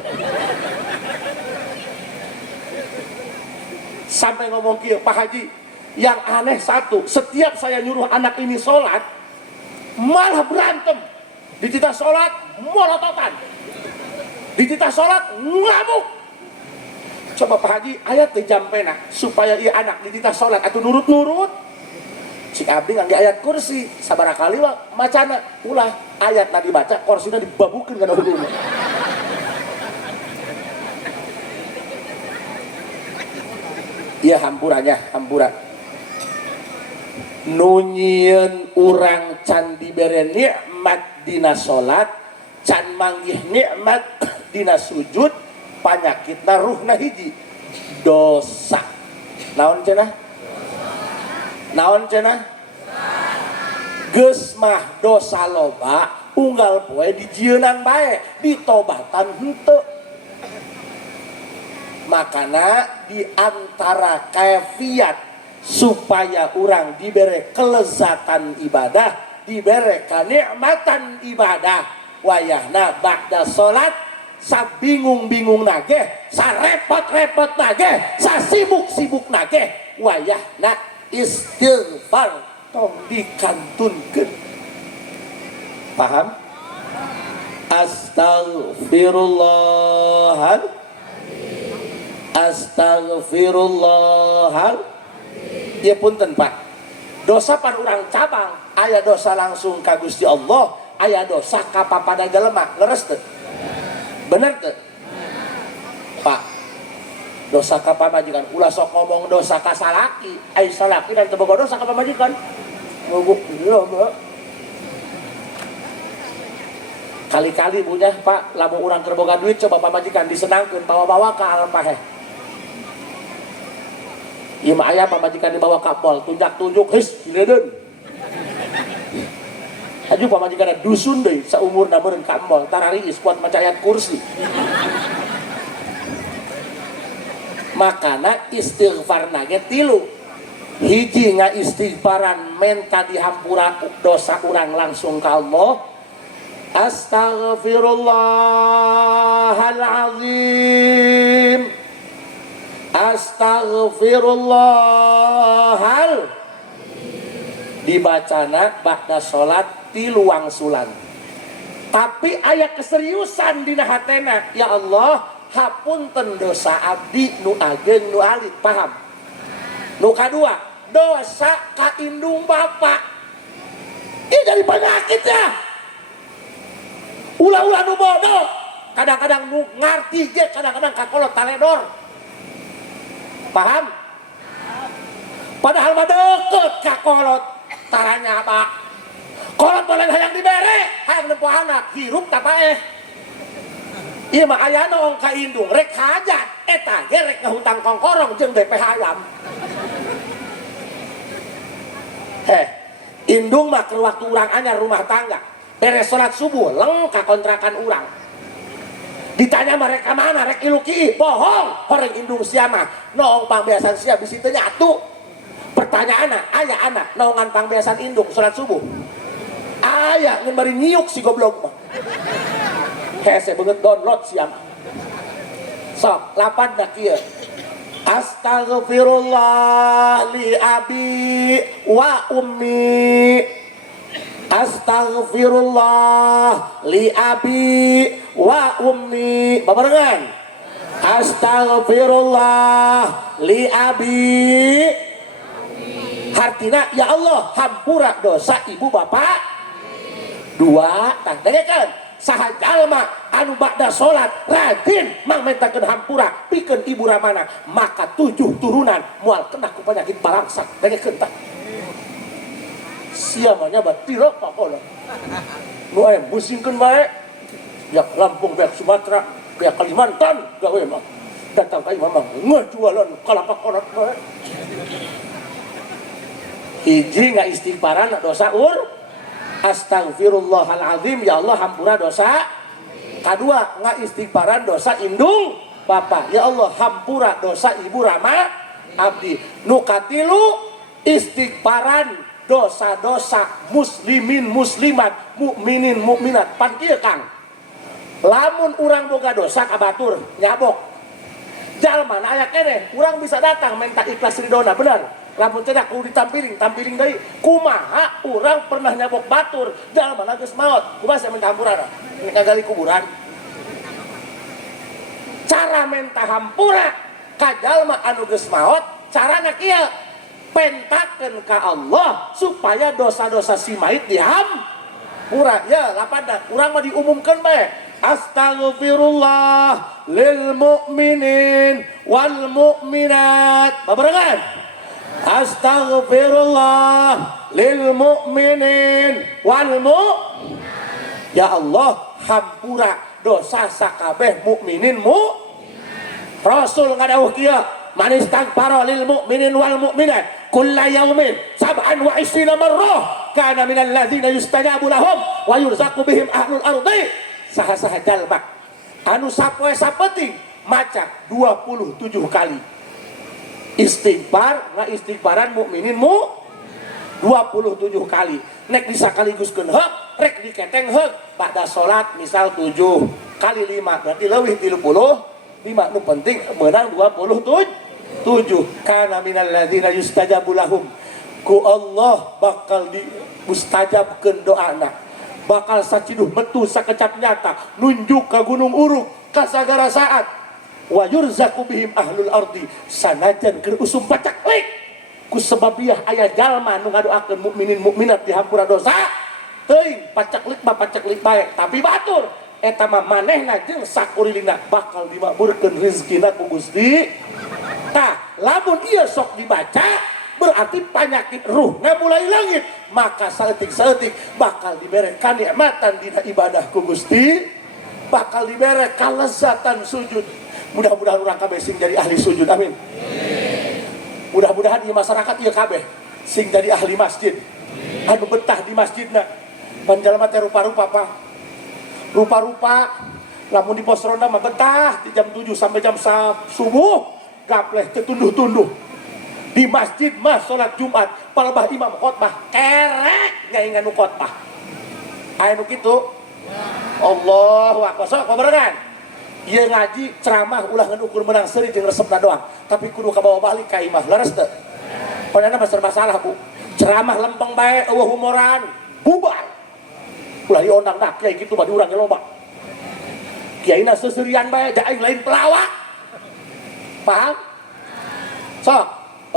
Sampai ngomong kieu, Pak Haji, yang aneh satu, setiap saya nyuruh anak ini sholat, malah berantem. Dititah sholat, molototan. Dititah sholat, ngamuk. Coba Pak Haji, ayat teh jampena supaya ieu anak dititah sholat atuh nurut-nurut. Cik abdi ngangge ayat kursi, sabarakali wa macana ulah ayatna dibaca, kursina dibabukeun kana hulunya. Iya hampura. Nunyian urang can dibere nikmat dina salat, can manggih nikmat dina sujud, panyakitna ruhna hiji dosa. Naon cenah? Geus mah dosa loba, unggal poe dijieunnan bae, ditobatan henteu. Makana di antara kafiat supaya orang diberi kelezatan ibadah, diberi kenikmatan ibadah, wayahna ba'da salat sabingung-bingung nage, sarepot-repot nage, sasibuk-sibuk nage, wayahna istighfar tong dikantunkeun. Paham? Astagfirullahal. Ya punten Pak, dosa pan urang cabang, aya dosa langsung ka Gusti Allah, aya dosa ka papada jelema, leres teu? Bener teu? Pak, dosa ka pamajikan ulah sok ngomong dosa ka salaki ai salaki dan teu boga dosa ka pamajikan nguguk ieu mah kali-kali punya Pak lamun urang keur boga duit coba pamajikan disenangkeun bawa-bawa ka almah ieu mah aya pamajikan dibawa ka mall tunjak-tunjuk his hileudeuh aju pamajikan dusun deui saumurna meureun ka mall tarariis kuat maca ayat kursi makana istighfarna ge 3 hiji istighfaran menta dihampura dosa urang langsung ka Allah astaghfirullahal astaghfirullahal dibacana ba'da salat 3 wangsulan tapi aya keseriusan dina hatena ya Allah hapunten dosa abdi nu ageng nu alit paham nu kadua dosa ka indung bapak ini jadi penyakit ya ulah-ulah nu bodoh kadang-kadang nu ngarti ge kadang-kadang kakolot taledor paham padahal mah deket kakolot taranya apa kolot boleh hayang dibere hayang nempuh anak hirup tapaeh ieu mah aya nong ka indung rek hajat eta ge rek ngahutang kongkorong jeung BPH ayam indung mah keur waktu urang anyar rumah tangga beres salat subuh leng ka kontrakan urang ditanya mereka mana rek iluki bohong horeng indung sia mah nong pangbiasan sia bisi teu nyatu pertanyaanna aya anak nongan pangbiasan indung salat subuh aya ngeun bari nyiuk si goblok mah hese banget download siang sok lapan dah kieu astaghfirullah li abi wa ummi astaghfirullah li abi wa ummi babarengan astaghfirullah li abi hartina ya Allah hampura dosa ibu bapak 2 tah dengekeun saha jalma anu ba'da salat rajin mangmentakeun hampura pikeun ibu ramana maka 7 turunan moal kena ku penyakit balangsak dengekeun tah sia mah nya batir pakola nu aya musingkeun bae ya Lampung beak Sumatera beak Kalimantan gawe mah datang ka imam mah ngejualan kalapak onot bae hiji istighfaran dosa Astaghfirullahaladzim ya Allah hampura dosa kedua istighfaran dosa indung bapak ya Allah hampura dosa ibu rama abdi nu katilu istighfaran dosa-dosa muslimin muslimat mukminin mukminat pan kieu Kang lamun urang boga dosa ka batur nyabok jalma aya keneh urang bisa datang minta ikhlas ridona bener lamun teh kudu ditampiling deui kumaha urang pernah nyabok batur jalma geus maot kumaha saya minta hampurana ngagali kuburan cara minta hampura ka jalma anu geus maot carana kieu pentakeun ka Allah supaya dosa-dosa si mayit dihampura ya lapada urang mah diumumkeun bae astaghfirullah lil mu'minin wal mu'minat babarengan astaghfirullah lil mu'minin wal ya Allah hampura dosa sakabeh mukminin Rasul ngadawuh kieu man istaghfara lil mu'minin wal mu'minat kulla yaumin sab'an wa isrina marrah kana minal ladzina yustajabu lahum wa yurzaqu bihim ahlul ardi saha-saha jalma anu sapoe sapeting maca 27 kali istighfar istighfaran mukminin 27 kali nek disakaliguskeun heuk rek diketeng heuk pada salat misal 7 kali 5 berarti leuwih 35 nu penting meunang 27 kana minal ladzina yustajabu lahum ku Allah bakal dimustajabkeun doana bakal saciduh metu sakecap nyata nunjuk ka gunung uruk ka sagara saat wa yurzaqu bihim ahlul ardi sanajan keur usum pacaklik ku sababiah aya jalma nu ngadoakeun mukminin mukminat dihampura dosa teuing pacaklik mah pacaklik bae tapi batur eta mah manehna jeung sakurilingna bakal dimakmurkeun rezekina ku Gusti. Tah lamun ieu sok dibaca berarti penyakit ruhna mulai langit, maka saeutik-saeutik bakal dibere kanikmatan dina ibadah ku Gusti, bakal dibere kalezatan sujud. Mudah-mudahan urang kabeh sing jadi ahli sujud, amin. Mudah-mudahan di masyarakat ieu kabeh sing jadi ahli masjid, anu betah di masjidna. Panjalma teh rupa-rupa Pak. Rupa-rupa lamun di pos ronda mah betah di jam 7 sampai jam subuh gapleh tetunduh-tunduh. Di masjid mah salat Jumat palebah imam khotbah kerek nyaingan nu khotbah. Aya nu kitu? Allahu akbar. Sok pabarengan. Ieu ngaji ceramah ulah ngan ukur menang seuri jeung resepna doang, tapi kudu kabawa balik ka imah. Leres teu? Padahal masalah Bu. Ceramah lempeng bae eueuh humoran, bubar. Ulah diondang dah kiai gitu mah diurang loba. Kiaina seuseurean bae da aing lain pelawak. Paham? Sok,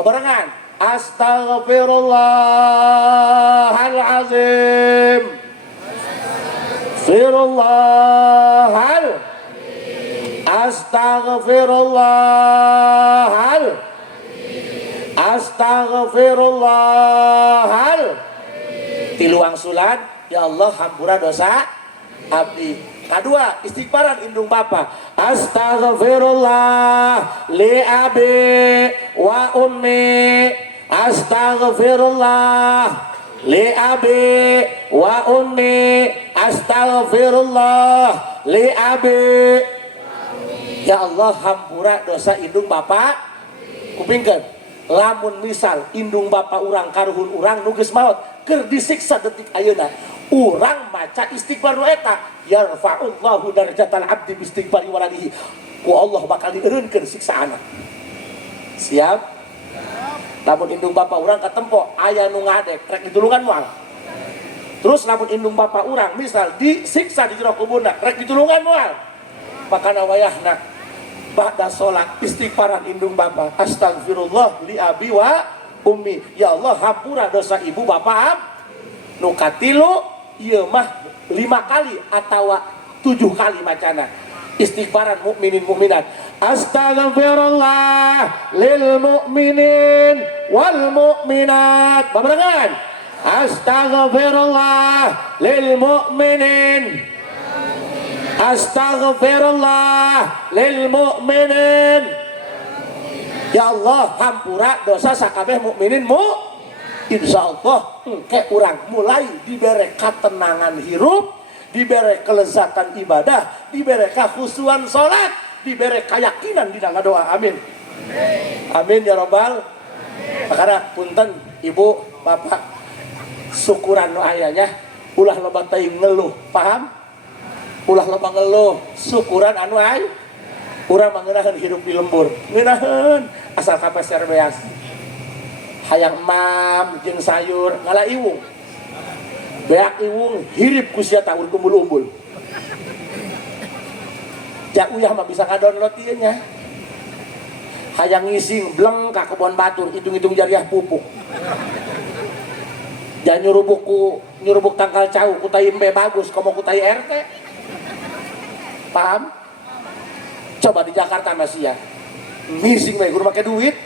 barengan. Astaghfirullahalazim. Astaghfirullahal. Astaghfirullahal. Astaghfirullahal. Tiluang sulan. Ya Allah hampura dosa abdi. Kedua, istighfaran indung bapa. Astaghfirullah li abi wa ummi. Astaghfirullah li abi wa ummi. Astaghfirullah li abi. Ya Allah hampura dosa indung bapa. Kupingkeun, lamun misal indung bapa urang karuhun urang nu geus maot keur disiksa detik ayeuna, urang maca istighfar nu eta, yarfa'ullahu darjatal abdi bistighfari waladihi. Ku Allah bakal dieureunkeun siksaana. Siap? Lamun indung bapa urang katempo aya nu ngadek rek ditulungan moal. Terus lamun indung bapa urang misal disiksa di jero kuburna rek ditulungan moal. Makana wayahna ba'da salat istighfaran indung bapa. Astagfirullah li abi wa ummi. Ya Allah hampura dosa ibu bapak. Nu katilu ieu mah 5 kali atawa 7 kali macana. Istighfaran mukminin mukminat. Astaghfirullah lil mukminin wal mukminat. Barengan. Astaghfirullah lil mukminin. Astaghfirullah lil mukminin. Ya Allah hampura dosa sakabeh mukminin insyaallah engke urang mulai dibere katenangan hirup, dibere kelezatan ibadah, dibere kekhusyuan salat, dibere keyakinan di dalam doa. Amin. Amin ya rabbal. Makana punten ibu bapak syukuran nu ayanya ulah loba teuing ngeluh, paham? Ulah loba ngeluh, syukuran anu aya. Urang mangeunahkeun hidup di lembur, ngeunaheun asal kapeser beas. Hayang mam jeung sayur ngala iwung. Beak iwung hirip ku sia tahun kumbul-umbul. Jak uyah mah bisa ngadownload ieu nya. Hayang ngising bleng ka kebon batur, hitung-hitung jariah pupuk. Jangan nyurubuk tangkal cau ku tai embe bagus, komo ku tai RT. Paham? Coba di Jakarta masih ya ngising bae kudu make duit.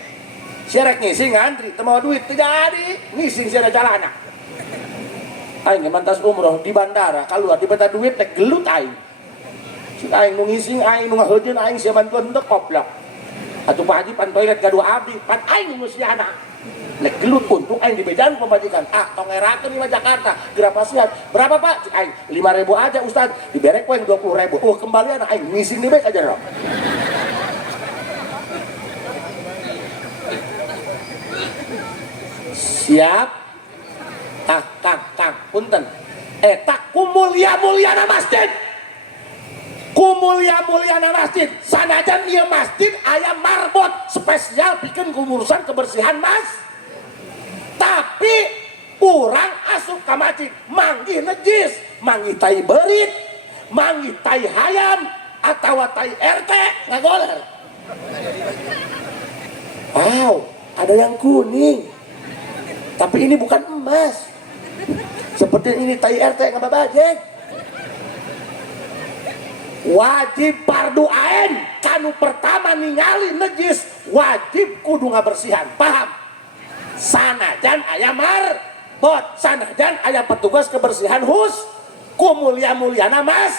Sia rek ngising ngantri teu mau duit teu jadi ngising sia da jalana. Aing mantas umroh di bandara keluar dibeta duit tek gelut aing. Cik aing nu ngising aing nu ngaheujeun aing sia bantuan teu koplok. Atuh Pak Haji pan toilet gaduh abdi pan aing nu sia anak. Nek gelut untung aing dibejaan pemajikan. Tong ngerakeun di Jakarta gerapa siat. Berapa Pak? Cik aing 5.000 aja Ustaz. Diberek poe 20.000. Oh kembalian aing ngising deui aja dong. Siap? Kang, punten. Eta kumulia-muliana masjid. Kumulia-muliana masjid. Sanajan ieu masjid aya marbot spesial bikin urusan kebersihan mas. Tapi urang asup ka masjid manggih najis, manggih tai berit, manggih tai hayam atawa tai RT ngagoler. Wow, ada yang kuning. Tapi ini bukan emas. Seperti ini tai RT ngababajeng. wajib fardu ain kanu pertama ningali najis wajib kudu ngabersihan, paham? Sanajan aya marbot, sanajan aya petugas kebersihan ku mulia-muliana mas,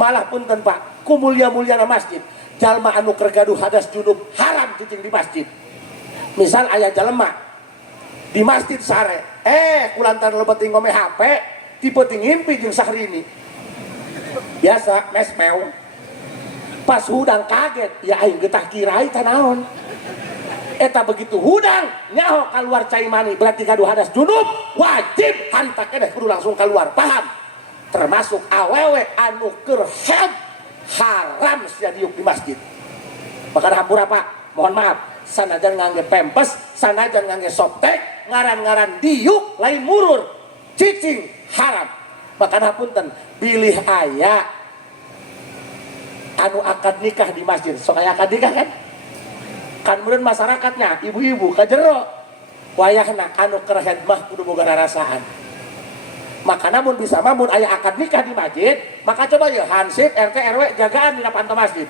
malah punten Pak, ku mulia-muliana masjid jalma anu keur gaduh hadas junub haram cicing di masjid. Misal aya jalma di masjid sare kulantar lebeting ngome HP tipe ngimpi jeung Sahrini biasa mesmeu pas hudang kaget ya aing getah kirai tanaon eta begitu hudang nyaho keluar cai mani berarti gaduh hadas junub wajib hari tak keneh kudu langsung keluar, paham? Termasuk awewe anu keur haid haram sia diuk di masjid. Maka hampura Pak, mohon maaf sanajan ngangge pempes, sanajan ngangge soptek, ngaran-ngaran diuk lain murur cicing haram. Maka hapunten pilih aya anu akad nikah di masjid, sok aya akad nikah kan meureun masyarakatnya ibu-ibu ka jero wayahna anu keur khidmah kudu boga rasaan. Maka namun bisa mamun aya akad nikah di masjid, maka coba ya hansip RT RW jagaan dina panto masjid.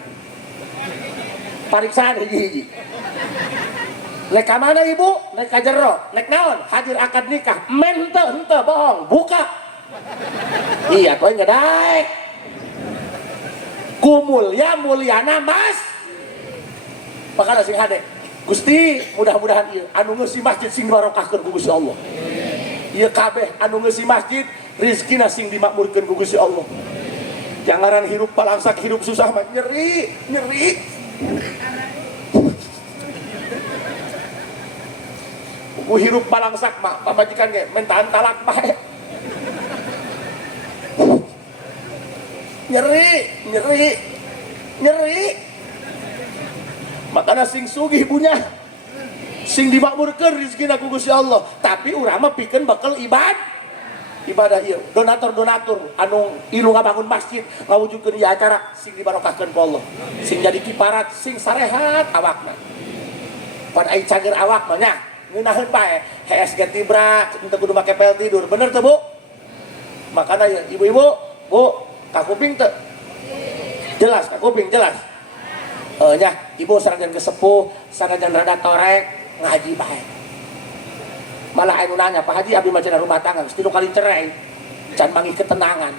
Pariksaan hiji-hiji. Lek ka mana ibu? Lek ka jero. Lek naon? Hadir akad nikah. Men henteu bohong, buka. Iya poe ngadaek. Ku mulia-muliana mas. Maka sing hade. Gusti, mudah-mudahan ieu anu ngeusi masjid sing barokahkeun ku Gusti Allah. Ieu kabeh anu ngeusi masjid rezekina sing dimakmurkeun ku Gusti Allah. Jangaran hirup palangsak hirup susah mah nyeri. Ku hirup palangsak mah pamajikan ge mentaan talak bae. Nyeri. Makanya sing sugih punya sing dimakmurkeun rezekina ku Gusti Allah, tapi urang mah pikeun bakal ibadah ieu. Donatur anu ilu ngabangun masjid, ngawujudkeun ieu acara sing dibarokahkeun ku Allah. Sing jadi kiparat sing sarehat awakna. Pan ai cager awak mah nya ngeunaheun bae, HSG tibra teu kudu make pel tidur. Bener teu Bu? Makana ya ibu-ibu, Bu, ka kuping teu? Jelas, ka kuping jelas. Nya ibu sanajan kesepuh, sanajan rada torek ngaji bae. Malah anu nanya, Pak Haji abdi mah cenah rumah tangga geus 3 kali cerai. Can manggih ketenangan.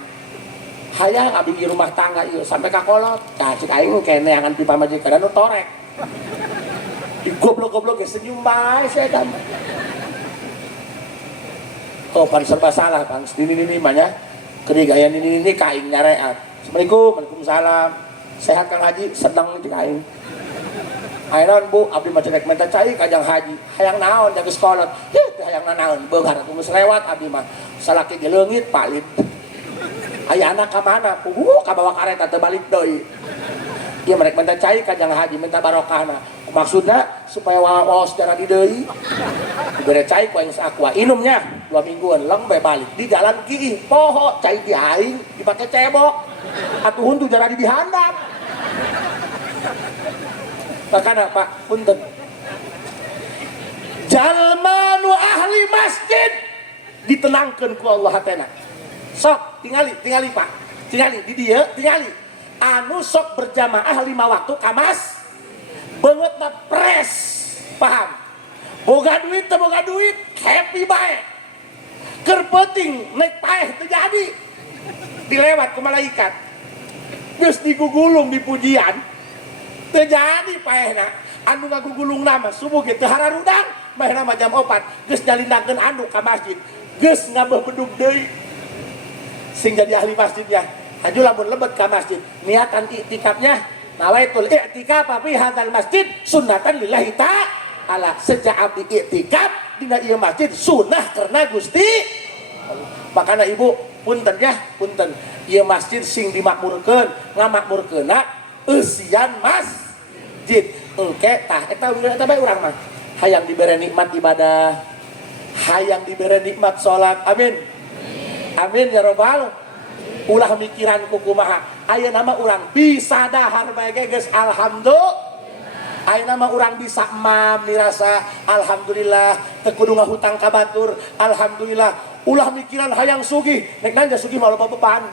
Hayang abdi di rumah tangga ieu sampai ka kolot. Tah cik aing kene angan ti pamajikan anu torek. Di goblok-goblok ge senyum bae saya kan. Oh, pan serba salah, Bang. Ini mah nya. Keudi gaya ini ka aing nyareat. Assalamualaikum, waalaikumsalam. Sehat Kang Haji, seneng cik aing. Ayeuna Bu, abdi mah cenah minta cai kajang haji. Hayang naon jaga sekolah. Teh hayang naon, beunghar atuh geus lewat abdi mah. Salaki ge leungit palit. Aya anak ka mana? Ka bawa kareta teu balik deui. Ieu merek minta cai kajang haji, minta barokahna. Maksudna supaya waos sejarah di deui. Dibere cai ku aing sakua, inumnya 2 mingguan leng bae balik. Di jalan kieu poho cai di aing dipake cebok. Atuh huntu jarang dihandap. Makanya Pak, punten. Jalma nu ahli masjid ditenangkeun ku Allah hatena. Sok tingali Pak. Tingali di dieu, tingali. Anu sok berjamaah 5 waktu kamas beungeut mah pres. Paham? Boga duit teu boga duit, happy bae. Keur peuting naik paeh teu jadi. Dilewat ku malaikat. Geus digugulung di pujian. Teu jadi paehna. Anu ngagugulung nama subuh ge teu hararudang, maehna mah jam 4 geus nyalindakeun anu ka masjid. Geus ngabeuh bedug deui. Sing jadi ahli masjidnya, aju lamun lebet ka masjid, niatan iktikafnya nawaitul i'tikaf fi hadzal masjid sunnatan lillahi ta'ala. Sejak abdi iktikaf dina ieu masjid sunnah karena Gusti. Makana ibu punten ya, punten. Ieu masjid sing dimakmurkeun, ngamakmurkeunna eusian masjid. Engke tah eta bae urang mah. Hayang dibere nikmat ibadah, hayang dibere nikmat salat. Amin. Amin ya robbal. Ulah mikiran ku kumaha. Ayeuna mah urang bisa dahar bae geus alhamdulillah. Ayeuna mah urang bisa mam dirasa alhamdulillah, teu kudu ngahutang ka batur alhamdulillah. Ulah mikiran hayang sugih, nek nanja sugih mah loba beban.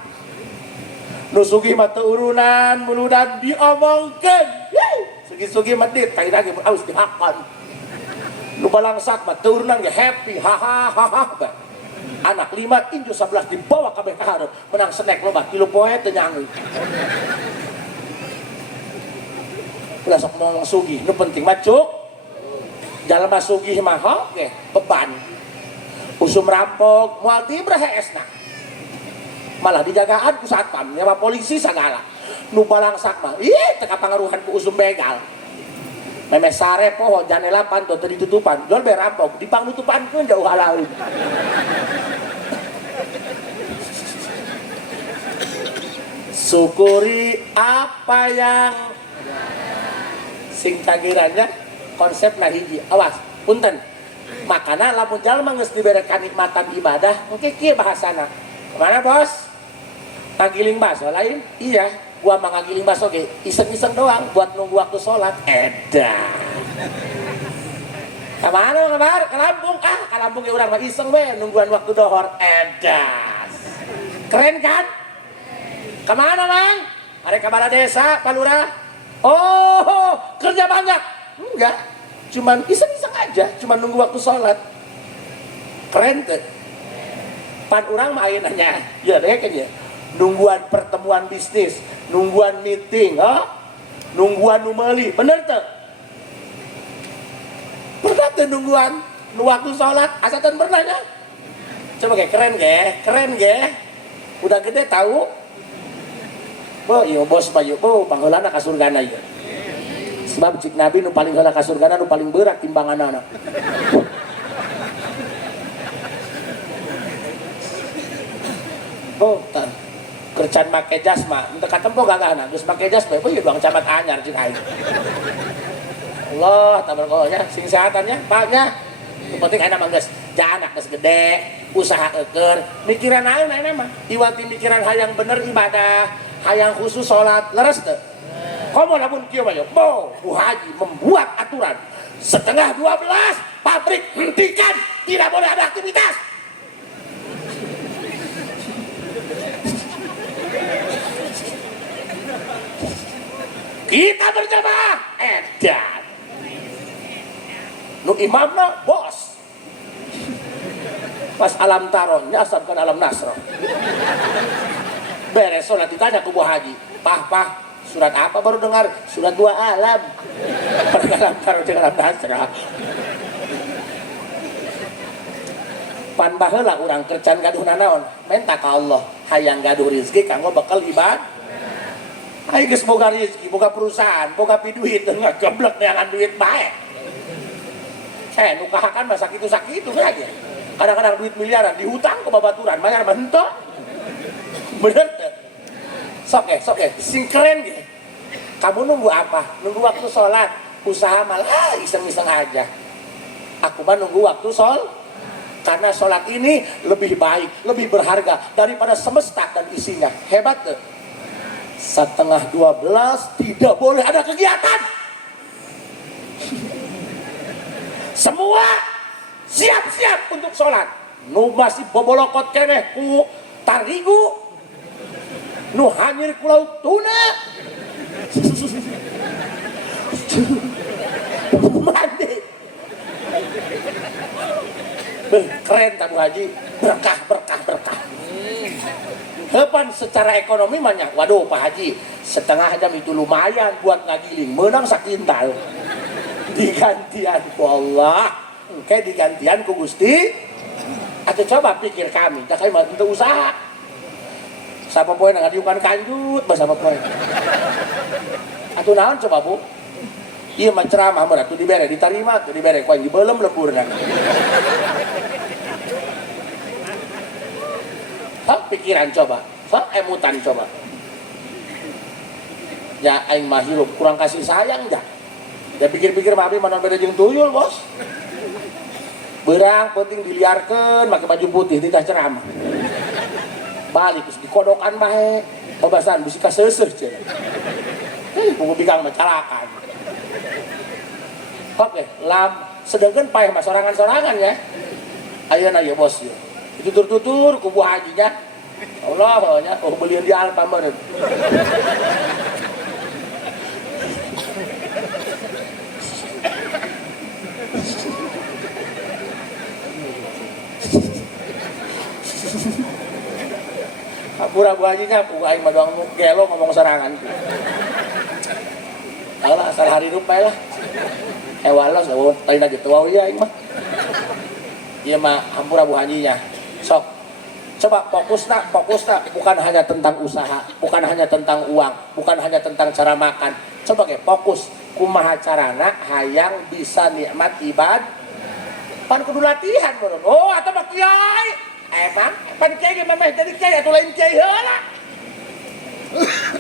Nusugi mata urunan muludan diomongkan. Sugi-sugi medit kayak lagi harus dihakan. Nu balangsak mata urunan ya happy hahaha. Anak 5 inju 11 dibawa ke BKH menang snack lo bak kilo poe teu nyanyi. Ulah sok ngomong sugih nu penting mah cuk. Jalma sugih mah oke beban. Usum rampok moal tibrah esna. Malah dijagaan ku satpam nyawa polisi segala. Nu balangsak mah ih teu kapangaruhan ku usum begal. Meme sare poho janela panto teu ditutupan. Jol be rampok dipang nutupankeun jauh halaun. Syukuri apa yang sing cagirannya konsepna hiji. Awas, punten. Makana lamun jalma geus dibere kanikmatan ibadah, engke kieu bahasana. Kemana bos? Ngagiling baso lain? Iya, gua mah ngagiling baso ge iseng-iseng doang buat nunggu waktu sholat. Edan. Kemana kabar? Ke Lampung? Ke Lampung ya urang mah iseng we nungguan waktu dohor. Edas. Keren kan? Kemana bang? Ada kepala desa, Pak Lurah? Oh, kerja banyak? Enggak, cuman iseng-iseng aja, cuman nunggu waktu sholat. Keren tuh. Pan orang mah nanya, ya deh kayaknya. Nungguan pertemuan bisnis, nungguan meeting, nungguan numeli, bener tuh? Pernah tuh nungguan, nunggu waktu sholat, asatan pernah ya? Coba kayak keren ge, udah gede tahu? Bo, iya bos bayu, bo, pangheulana ka surgana ieu. Sebab cik Nabi nu paling heula ka surgana nu paling berat timbanganana. Oh, tan. Kercan make jas mah, teu katempo gagahna, geus make jas bae, ieu doang camat anyar cik aing. Allah, tabarakallah sing sehatannya, Paknya. Nu penting ayeuna mah geus jaanak geus gede, usaha eukeun, mikiran naon ayeuna mah. Iwati mikiran hayang bener ibadah. Hayang khusus sholat, leres tuh. Komo lamun kieu bae, bo, Bu Haji membuat aturan. Setengah 12 pabrik hentikan, tidak boleh ada aktivitas. Kita berjamaah, edan. Nu imamna bos. Pas alam taron, nyasapkan alam nasro. Beres sholat ditanya ke Bu Haji, Pah, surat apa baru dengar? Surat 2 alam. Perkalam taruh jeung alam nasrah. Pan baheula urang kercan gaduh nanaon? Menta ka Allah, hayang gaduh rezeki kanggo bakal ibadah. Ai geus boga rezeki, boga perusahaan, boga piduit, ngageblek neangan duit bae. Nu kahakan mah sakitu-sakitu aja. Kadang-kadang duit miliaran dihutang ke babaturan, bayar mah henteu. Bener tuh. Sok sing keren gitu. Kamu nunggu apa? Nunggu waktu sholat. Usaha malah iseng-iseng aja. Aku mah nunggu waktu karena sholat ini lebih baik, lebih berharga daripada semesta dan isinya. Hebat tuh. Setengah 12 tidak boleh ada kegiatan. Semua siap-siap untuk sholat. Nu masih bobolokot keneh ku tarigu. Nu hanyir ku laut tuna. Mandi. Keren tak Bu Haji, berkah. Hepan secara ekonomi banyak. Waduh Pak Haji, setengah jam itu lumayan buat ngagiling. Menang sakintal. Digantian ku Allah, kayak digantian ku Gusti. Atau coba pikir kami, tak kayak untuk usaha. Sapa poe ngadiukan kanjut bahasa apa poe. Atuh naon coba Bu? Ieu mah ceramah mah atuh dibere ditarima teu dibere ku anjing beuleum lemburna. Pikiran coba, emutan coba. Ya aing mah hirup kurang kasih sayang dah. Ya pikir-pikir mah abdi mana beda jeung tuyul, Bos. Beurang penting diliarkeun make baju putih di tah ceramah. Balik geus dikodokan bae. Babasan bisi ka seuseuh cenah. Buku bigang mah calakan. Oke, sedangkan paeh mah sorangan-sorangan ya. Ayeuna ieu Bos. Tutur-tutur ku Bu Hajinya Allah pokoknya belian di Alfamart. Pura Bu Hajinya buka aing mah doang gelo ngomong serangan. Alah asal hari hidup bae lah. Walos tadi aja tua ya aing mah. Ieu mah hampura Bu Hajinya. Sok coba fokus nak bukan hanya tentang usaha, bukan hanya tentang uang, bukan hanya tentang cara makan. Coba ge fokus kumaha carana hayang bisa nikmat ibadah. Pan kudu latihan beureum. Oh atuh mah kiai. Emang pan kiai ge mah jadi kiai atuh lain kiai heula.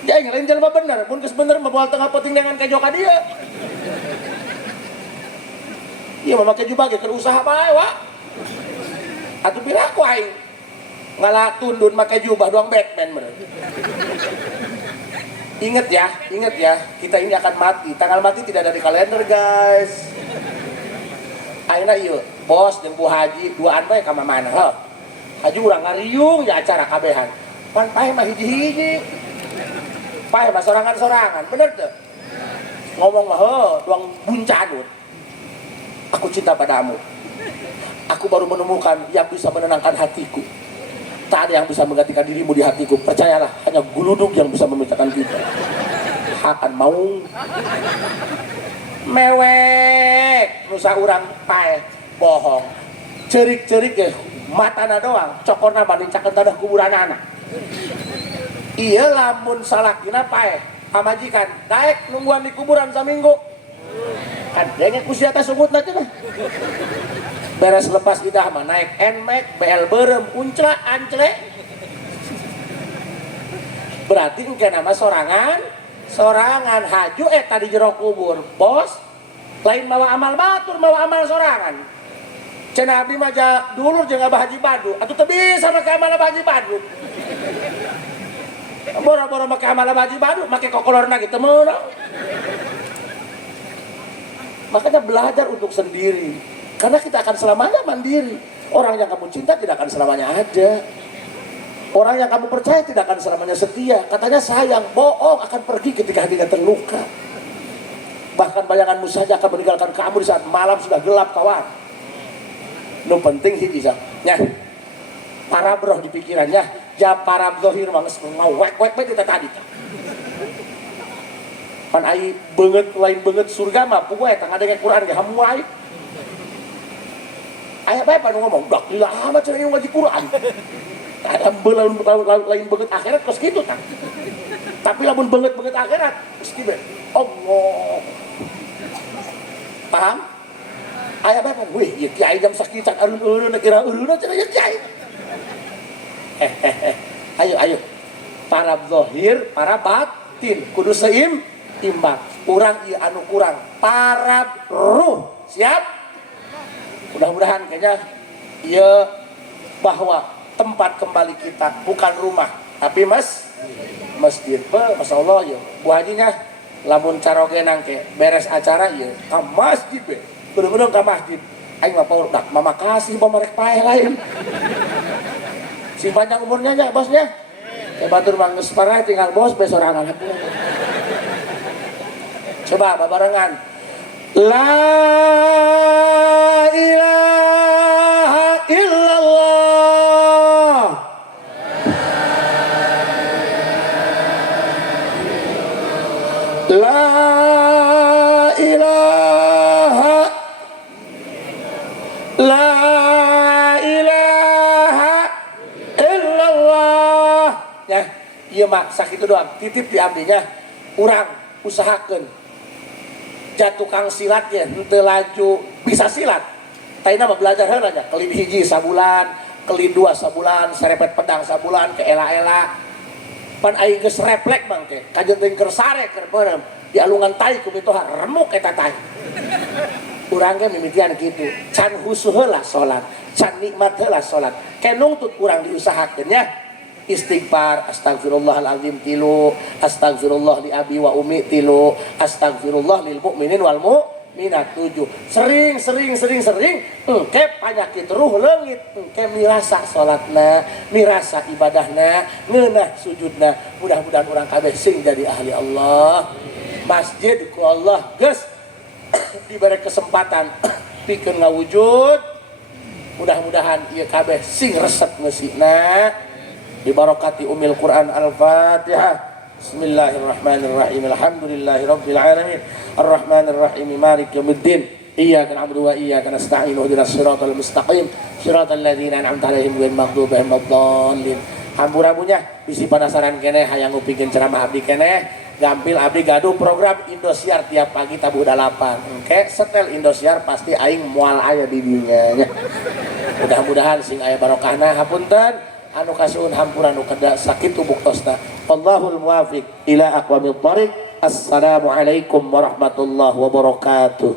Kiai lain jelema bener, mun geus bener mah moal tengah penting dengan kejo ka dieu. Ieu mah make jubah ge keur usaha bae wa. Atuh piraku aing ngalah tundun make jubah doang Batman bener. Ingat ya, kita ini akan mati. Tanggal mati tidak ada di kalender, guys. Ayeuna ieu, bos jeung Bu Haji duaan bae ka mana heuh. Haji urang ngariung ya acara kabehan. Pan pae mah hiji-hiji. Pae mah sorangan-sorangan, bener teu? Ngomong mah heuh, doang buncadut. Aku cinta padamu. Aku baru menemukan yang bisa menenangkan hatiku. Tak ada yang bisa menggantikan dirimu di hatiku. Percayalah, hanya guludug yang bisa memisahkan kita. Akan mau mewek nusa urang pae bohong. Cerik-cerik ya matana doang, cokorna banding cakeun tanah kuburanana. Ieu lamun salakina pae pamajikan daek nungguan di kuburan saminggu. Kan dengek ku sia teh sungutna cenah. Beres lepas idah mah naik NMAX, BL berem, uncra, ancle. Berarti engke nama sorangan haju tadi jero kubur. Bos, lain mawa amal batur, mawa amal sorangan. Cenah abdi mah dulur jeung Abah Haji Badu. Atuh teu bisa make amal Abah Haji Badu. Boro-boro make amal Abah Haji Badu, make kokolorna gitu meunang. Makanya belajar untuk sendiri. Karena kita akan selamanya mandiri. Orang yang kamu cinta tidak akan selamanya ada. Orang yang kamu percaya tidak akan selamanya setia. Katanya sayang, bohong, akan pergi ketika hatinya terluka. Bahkan bayanganmu saja akan meninggalkan kamu di saat malam sudah gelap, kawan. Nu penting hiji nya. Para broh di pikirannya, ja para zahir mah geus ngawek-wek bae kita tadi. Pan ai beungeut lain beungeut surga mah poe tang ngadenge Quran ge hamu wae. Ayah bae panu ngomong, dak lila amat cenah ngaji Quran. Lain beungeut akhirat kos kitu tah. Tapi lamun beungeut akhirat geus kieu Allah. Paham? Ayah bae panu, weh ieu kiai jam sakitan eureun kira eureun cenah ieu kiai. Ayo. Para zahir, para batin kudu seimbang. Urang ieu anu kurang, para ruh. Siap? Mudah-mudahan kayaknya ya bahwa tempat kembali kita bukan rumah tapi masjid. Masya Allah ya Bu Hajinya lamun carogenang ke beres acara ya ke masjid be bener-bener ke masjid aing mah paur dak mama kasih pamarek paeh lain si panjang umurnya ya bosnya batur mah geus parah tinggal bos be sorangan. Coba babarengan la ilaha illallah la ilaha illallah ya ieu mah sakitu doang titip diambilnya urang usahakeun jatuh kang silat ya henteu laju bisa silat taina mah belajar heula nya kelin hiji sabulan kelin dua sabulan serepet pedang sabulan ke ela-ela pan aing geus refleks mangke kajenting keur sare keur beureum di alungan tai kumitoha remuk eta tai urang ge mimitian kitu can husu heula salat can nikmat heula salat ke nungtut urang diusahakeun nya istighfar astagfirullahaladzim tilu astagfirullah li abi wa umi tilu astagfirullah lil mu'minin wal minat tujuh sering engke panyakit ruh leungit engke mirasa salatna mirasa ibadahna ngeunah sujudna mudah-mudahan urang kabeh sing jadi ahli Allah masjid ku Allah geus diberi kesempatan pikeun ngawujud mudah-mudahan ieu kabeh sing resep ngeusina dibarokati umil Quran Al-Fatihah. Bismillahirrahmanirrahim. Alhamdulillahirabbil alamin. Arrahmanirrahim. Maliki yaumiddin. Iyyaka na'budu wa iyyaka nasta'in. Ihdinas siratal mustaqim. Siratal ladzina an'amta 'alaihim ghairil maghdubi 'alaihim waladdallin. Hampuramunya bisi penasaran keneh hayang ngupikeun ceramah abdi keneh. Gampil abdi gaduh program Indosiar tiap pagi tabuh dalapan. Engke setel Indosiar pasti aing moal aya di dinya nya. Mudah-mudahan sing aya barokahna hapunten. Anu kasuhun hampura anu kada sakit buktosna. Wallahul muwafiq ila aqwamit thariq. Assalamualaikum warahmatullahi wabarakatuh.